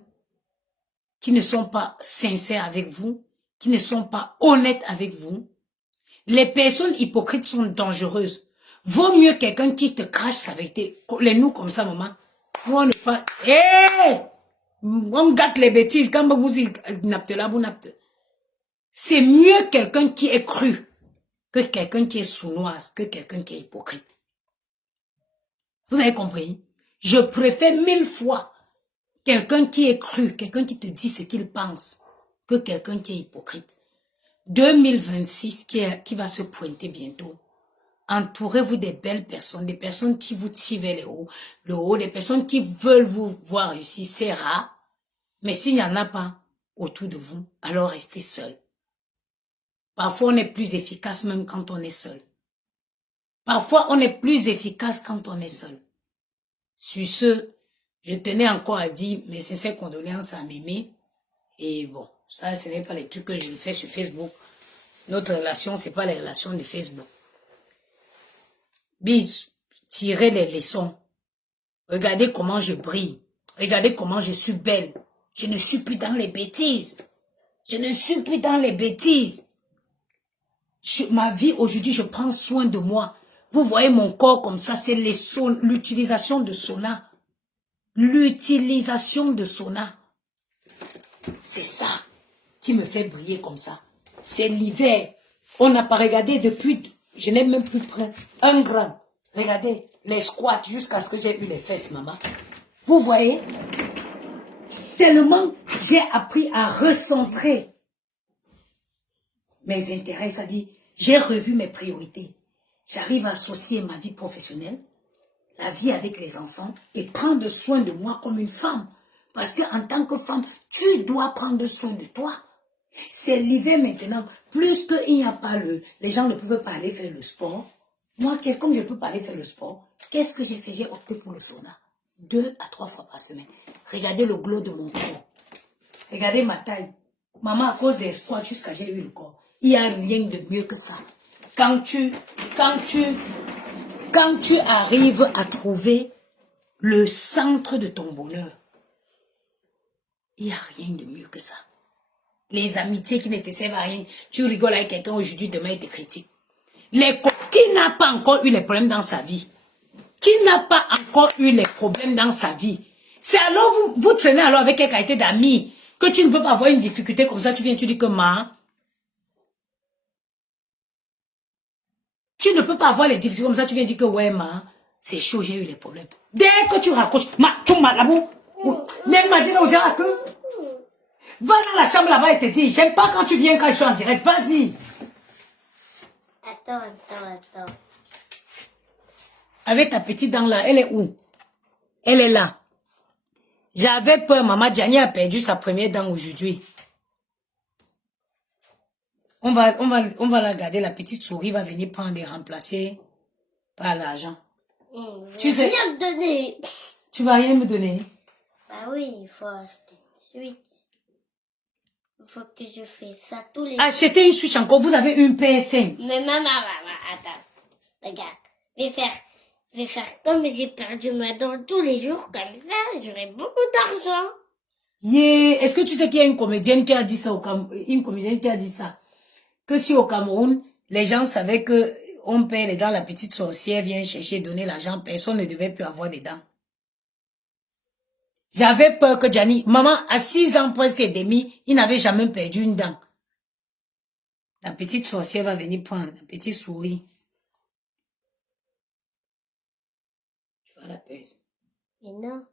qui ne sont pas sincères avec vous, qui ne sont pas honnêtes avec vous. Les personnes hypocrites sont dangereuses. Vaut mieux quelqu'un qui te crache sa vérité. Les nous comme ça, maman. Moi, on n'est pas... Hé! On gâte les bêtises. Quand vous dites, c'est mieux quelqu'un qui est cru que quelqu'un qui est sournoise, que quelqu'un qui est hypocrite. Vous avez compris? Je préfère 1000 fois quelqu'un qui est cru, quelqu'un qui te dit ce qu'il pense, que quelqu'un qui est hypocrite. 2026 qui va se pointer bientôt. Entourez-vous des belles personnes, des personnes qui vous tirent vers le haut, des personnes qui veulent vous voir réussir. C'est rare, mais s'il n'y en a pas autour de vous, alors restez seul. Parfois, on est plus efficace même quand on est seul. Parfois, on est plus efficace quand on est seul. Sur ce, je tenais encore à dire mes sincères condoléances à Mémé. Et bon, ça, ce n'est pas les trucs que je fais sur Facebook. Notre relation, ce n'est pas les relations de Facebook. Bis, tirez les leçons. Regardez comment je brille. Regardez comment je suis belle. Je ne suis plus dans les bêtises. Je ne suis plus dans les bêtises. Ma vie aujourd'hui, je prends soin de moi. Vous voyez mon corps comme ça, c'est l'utilisation de sauna. L'utilisation de sauna. C'est ça qui me fait briller comme ça. C'est l'hiver. On n'a pas regardé depuis, je n'ai même plus pris 1 gramme. Regardez, les squats jusqu'à ce que j'ai eu les fesses, maman. Vous voyez? Tellement j'ai appris à recentrer mes intérêts, ça dit, j'ai revu mes priorités. J'arrive à associer ma vie professionnelle, la vie avec les enfants et prendre soin de moi comme une femme. Parce qu'en tant que femme, tu dois prendre soin de toi. C'est l'hiver maintenant. Plus qu'il n'y a pas les gens ne peuvent pas aller faire le sport. Moi, comme je ne peux pas aller faire le sport, qu'est-ce que j'ai fait? J'ai opté pour le sauna. 2 à 3 fois par semaine. Regardez le glow de mon corps. Regardez ma taille. Maman, à cause des squats jusqu'à j'ai eu le corps. Il n'y a rien de mieux que ça. Quand tu arrives à trouver le centre de ton bonheur, il n'y a rien de mieux que ça. Les amitiés qui ne te servent à rien. Tu rigoles avec quelqu'un aujourd'hui, demain il te critique. Qui n'a pas encore eu les problèmes dans sa vie? Qui n'a pas encore eu les problèmes dans sa vie? C'est alors vous traînez alors avec quelle qualité d'amis que tu ne peux pas avoir une difficulté comme ça, tu dis que tu ne peux pas avoir les difficultés comme ça, tu viens dire que ouais, c'est chaud, j'ai eu les problèmes. Dès que tu raccroches, tu m'as là-bas. Même m'a dit, on dira que va dans la chambre là-bas et te dit, j'aime pas quand tu viens quand je suis en direct, vas-y. Attends. Avec ta petite dent là, elle est où? Elle est là. J'avais peur, maman Gianni a perdu sa première dent aujourd'hui. On va la garder, la petite souris va venir prendre et remplacer par l'argent. Tu sais. Rien me donner. Tu vas rien me donner? Bah oui, il faut acheter une Switch. Il faut que je fasse ça tous les Acheter une Switch encore, vous avez une PS5. Mais maman, attends. Regarde. Je vais faire comme j'ai perdu ma dent tous les jours, comme ça, j'aurai beaucoup d'argent. Yeah. Est-ce que tu sais qu'il y a une comédienne qui a dit ça au Cameroun? Une comédienne qui a dit ça. Que si au Cameroun, les gens savaient que on perd les dents, la petite sorcière vient chercher, donner l'argent, personne ne devait plus avoir des dents. J'avais peur que Gianni, maman, à 6 ans presque et demi, il n'avait jamais perdu une dent. La petite sorcière va venir prendre, la petite souris. Tu vas la perdre. Mais non.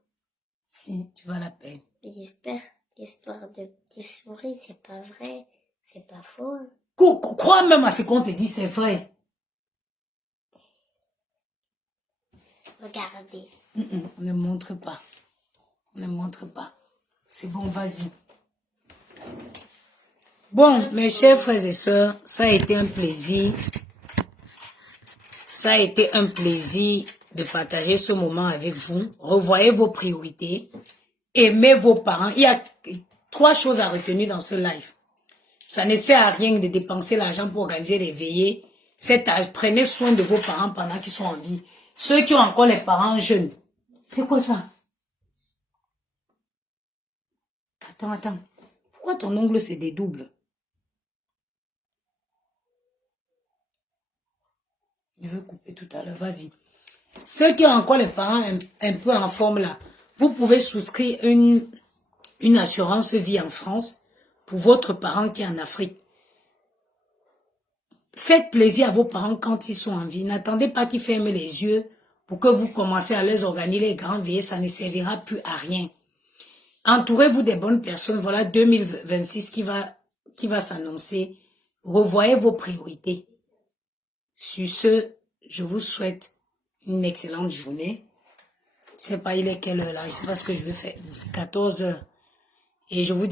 Si, tu vas la perdre. J'espère l'histoire de petite souris, c'est pas vrai. C'est pas faux. Crois même à ce qu'on te dit, c'est vrai. Regardez. On ne montre pas. On ne montre pas. C'est bon, vas-y. Bon, mes chers frères et sœurs, ça a été un plaisir. Ça a été un plaisir de partager ce moment avec vous. Revoyez vos priorités. Aimez vos parents. Il y a 3 choses à retenir dans ce live. Ça ne sert à rien de dépenser l'argent pour organiser les veillées. cet âge, prenez soin de vos parents pendant qu'ils sont en vie. Ceux qui ont encore les parents jeunes. C'est quoi ça? Attends. Pourquoi ton ongle se dédouble? Je veux couper tout à l'heure, vas-y. Ceux qui ont encore les parents un peu en forme là, vous pouvez souscrire une assurance vie en France pour votre parent qui est en Afrique. Faites plaisir à vos parents quand ils sont en vie. N'attendez pas qu'ils ferment les yeux pour que vous commencez à leur organiser les grandes veillées. Ça ne servira plus à rien. Entourez-vous des bonnes personnes. Voilà 2026 qui va s'annoncer. Revoyez vos priorités. Sur ce, je vous souhaite une excellente journée. Je ne sais pas il est quelle heure là. Je ne sais pas ce que je vais faire. 14 heures. Et je vous dis